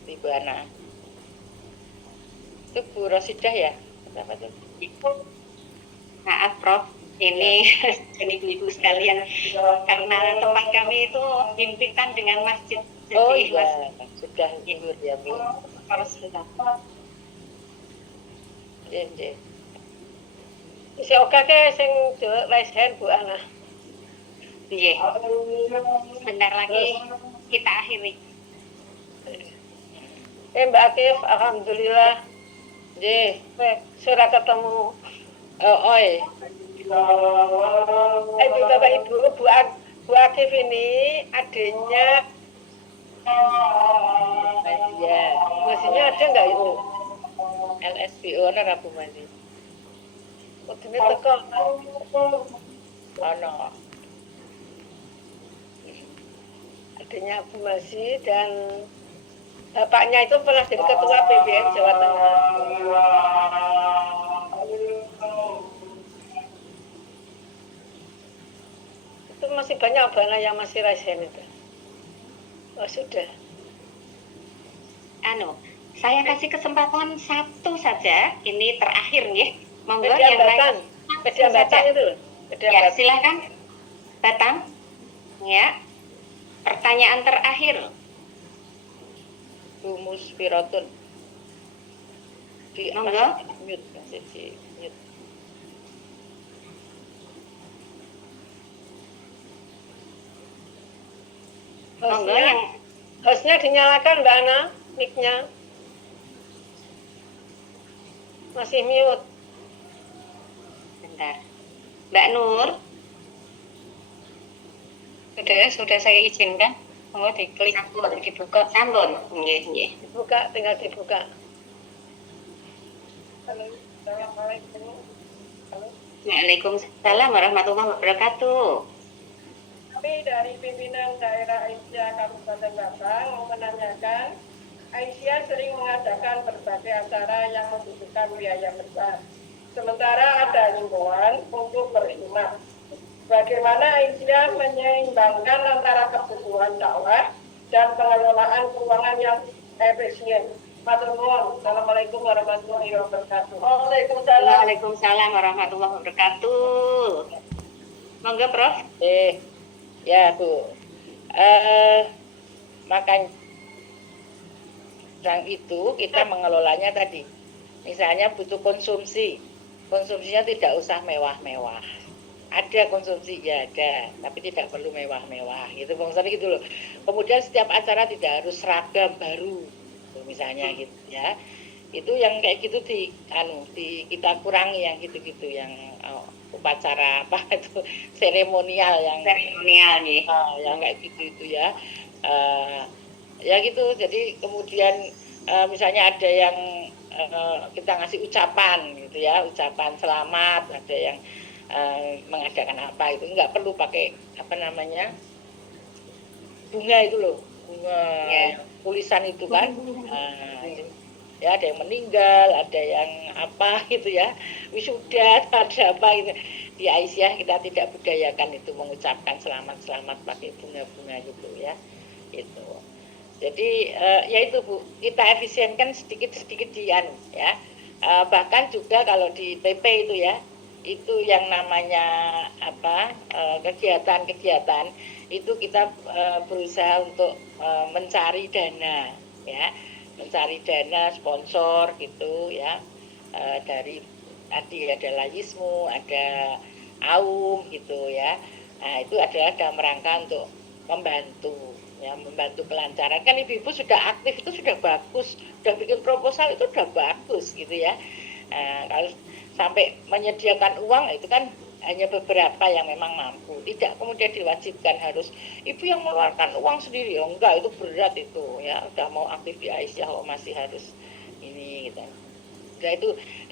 Ibu Ana. Itu Bu Rosidah ya? Apa tuh? Maaf Prof, ini jadi ibu sekalian karena tempat kami itu himpitan dengan masjid. Jadi Oh iya, sudah libur ya Bu. harus sudah. Nggih. Isi oke ke sing raise hand Bu Ana. Iya. Sebentar lagi kita akhiri. Mbak Akif, alhamdulillah. Nggih. Sudah ketemu. Oi. Ibu Bapak Ibu, Bu Akif ini adiknya. Ya. Masihnya ada nggak itu? LSPO ora Bu Mandi. Ini teko. Ono. Adiknya Bu Masi dan bapaknya itu pernah jadi ketua PBN Jawa Tengah. Itu masih banyak abana yang masih raise hand itu. Oh sudah. Saya kasih kesempatan satu saja. Ini terakhir ya. Monggo Media yang Batang. lain. Media Batang itu. Media Ya, Batang. silakan. Batang. Ya. Pertanyaan terakhir. Rumus Piratun. Di Monggo. mute masih di mute. Monggo yang Hostnya dinyalakan Mbak Ana, mic-nya. Masih mute. bentar. Mbak Nur. Sudah saya izinkan. Monggo diklik dibuka. Sampun. Nggih. Dibuka, tinggal dibuka. Waalaikumsalam warahmatullahi wabarakatuh. Kami dari pimpinan daerah Aisyah Kabupaten Batang mau menanyakan, Aisyah sering mengadakan berbagai acara yang membutuhkan biaya besar. Sementara ada himbauan untuk berhimah. Bagaimana Aisyah menyeimbangkan antara kebutuhan dakwah dan pengelolaan keuangan yang efisien? Matur nuwun. Assalamualaikum warahmatullahi wabarakatuh. Waalaikumsalam. Waalaikumsalam warahmatullahi wabarakatuh. Monggo Prof. Ya Bu. Makanya itu kita mengelolanya tadi. Misalnya butuh konsumsi. Konsumsinya tidak usah mewah-mewah. Ada konsumsi ya ada, tapi tidak perlu mewah-mewah gitu misalnya gitu loh. Kemudian setiap acara tidak harus seragam baru misalnya gitu ya. Itu yang kayak gitu kita kurangi yang gitu-gitu yang upacara apa itu seremonial yang nih. Yang kayak gitu itu ya. Ya gitu. Jadi kemudian misalnya ada yang kita ngasih ucapan gitu ya, ucapan selamat, ada yang mengadakan apa itu nggak perlu pakai apa namanya bunga itu loh, bunga tulisan itu kan. Ya ada yang meninggal, ada yang apa gitu ya, wisuda, ada apa gitu. Di Aisyah kita tidak budayakan itu mengucapkan selamat pakai bunga-bunga gitu ya. Itu. Jadi ya itu Bu, kita efisienkan sedikit-sedikit ya. Bahkan juga kalau di PP itu ya, itu yang namanya apa kegiatan-kegiatan itu kita berusaha untuk mencari dana ya. Mencari dana sponsor gitu ya, dari tadi ada Layismu, ada Aum gitu ya. Nah itu adalah dalam rangka untuk membantu kelancaran. Kan ibu-ibu sudah aktif itu sudah bagus, sudah bikin proposal itu sudah bagus gitu ya. Nah, kalau sampai menyediakan uang itu kan hanya beberapa yang memang mampu, tidak kemudian diwajibkan harus ibu yang mengeluarkan uang sendiri. Oh enggak, itu berat itu ya, udah mau aktif di Aisyah kok masih harus ini gitu.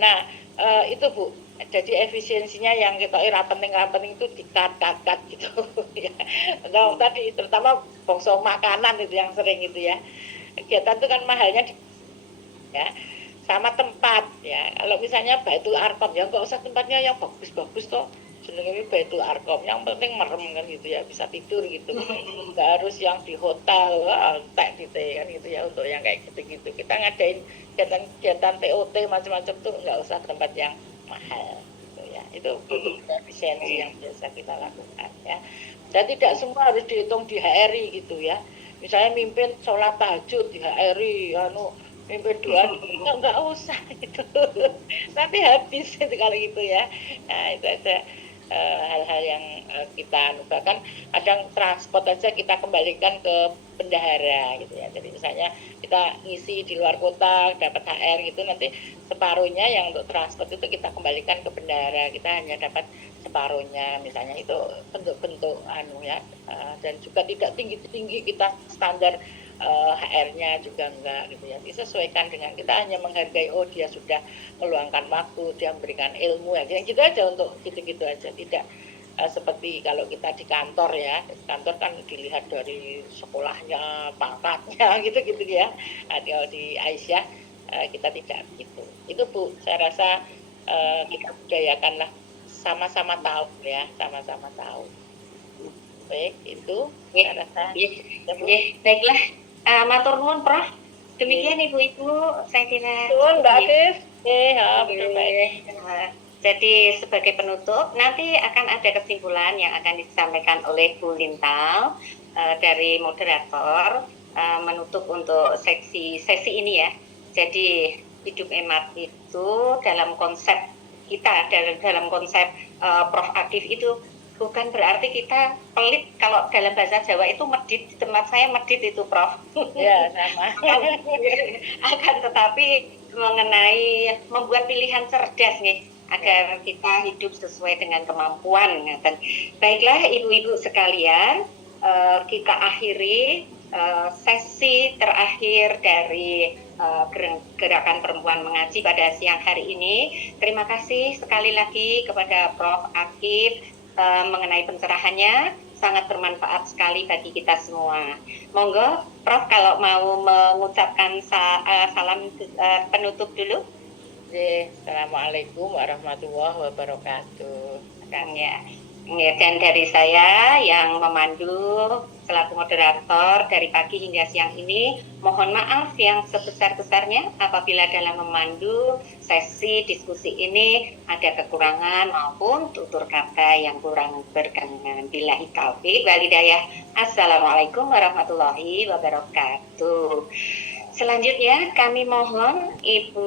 Nah itu Bu, jadi efisiensinya yang kita rapening itu dikat gitu ya. Nah, tadi terutama bongso makanan itu yang sering gitu ya, kegiatan itu kan mahalnya ya. sama tempat ya. Kalau misalnya Baitul Arqam ya nggak usah tempatnya yang bagus-bagus toh. Jenenge Baitul Arqam, yang penting merem kan gitu ya, bisa tidur gitu. Nggak harus yang di hotel, entek gitu ya kan gitu ya, untuk yang kayak gitu-gitu. Kita ngadain kegiatan TOT macam-macam tuh nggak usah tempat yang mahal gitu ya. Itu butuh efisiensi yang biasa kita lakukan ya. Dan tidak semua harus dihitung di HRI gitu ya. Misalnya mimpin sholat tahajud di HRI, mimpin doa nggak usah gitu. Nanti habis itu kalau gitu ya. Nah itu ada hal-hal yang kita bahkan kadang transport aja kita kembalikan ke bendahara gitu ya. Jadi misalnya kita ngisi di luar kota dapat HR gitu, nanti separuhnya yang untuk transport itu kita kembalikan ke bendahara, kita hanya dapat separuhnya misalnya. Itu bentuk-bentuk ya, dan juga tidak tinggi-tinggi kita standar HR-nya juga enggak gitu ya, disesuaikan dengan kita hanya menghargai, oh dia sudah meluangkan waktu, dia memberikan ilmu ya, gitu aja, untuk gitu-gitu aja. Tidak seperti kalau kita di kantor ya, di kantor kan dilihat dari sekolahnya, pangkatnya gitu-gitu ya. Kalau di Aisyah kita tidak gitu. Itu Bu, saya rasa kita budayakanlah, sama-sama tahu ya, sama-sama tahu. Baik, itu saya rasa. Baiklah, matur nuwun Prof. Demikian Ibu-ibu, saya kira. Nuwun Mbak Atis. Jadi sebagai penutup, nanti akan ada kesimpulan yang akan disampaikan oleh Bu Lintal dari moderator menutup untuk sesi ini ya. Jadi hidup hemat itu dalam konsep kita, dalam konsep Prof Adif itu bukan berarti kita pelit. Kalau dalam bahasa Jawa itu medit, di tempat saya medit itu Prof. Ya, sama. Akan tetapi mengenai membuat pilihan cerdas nih, agar kita hidup sesuai dengan kemampuan. Baiklah Ibu-ibu sekalian, kita akhiri sesi terakhir dari Gerakan Perempuan Mengaji pada siang hari ini. Terima kasih sekali lagi kepada Prof Akif mengenai pencerahannya, sangat bermanfaat sekali bagi kita semua. Monggo Prof kalau mau mengucapkan salam penutup dulu. Assalamualaikum warahmatullahi wabarakatuh. Dan dari saya yang memandu selaku moderator dari pagi hingga siang ini, mohon maaf yang sebesar-besarnya apabila dalam memandu sesi diskusi ini ada kekurangan maupun tutur kata yang kurang berkenan. Billahi taufiq wal hidayah. Assalamualaikum warahmatullahi wabarakatuh. Selanjutnya kami mohon Ibu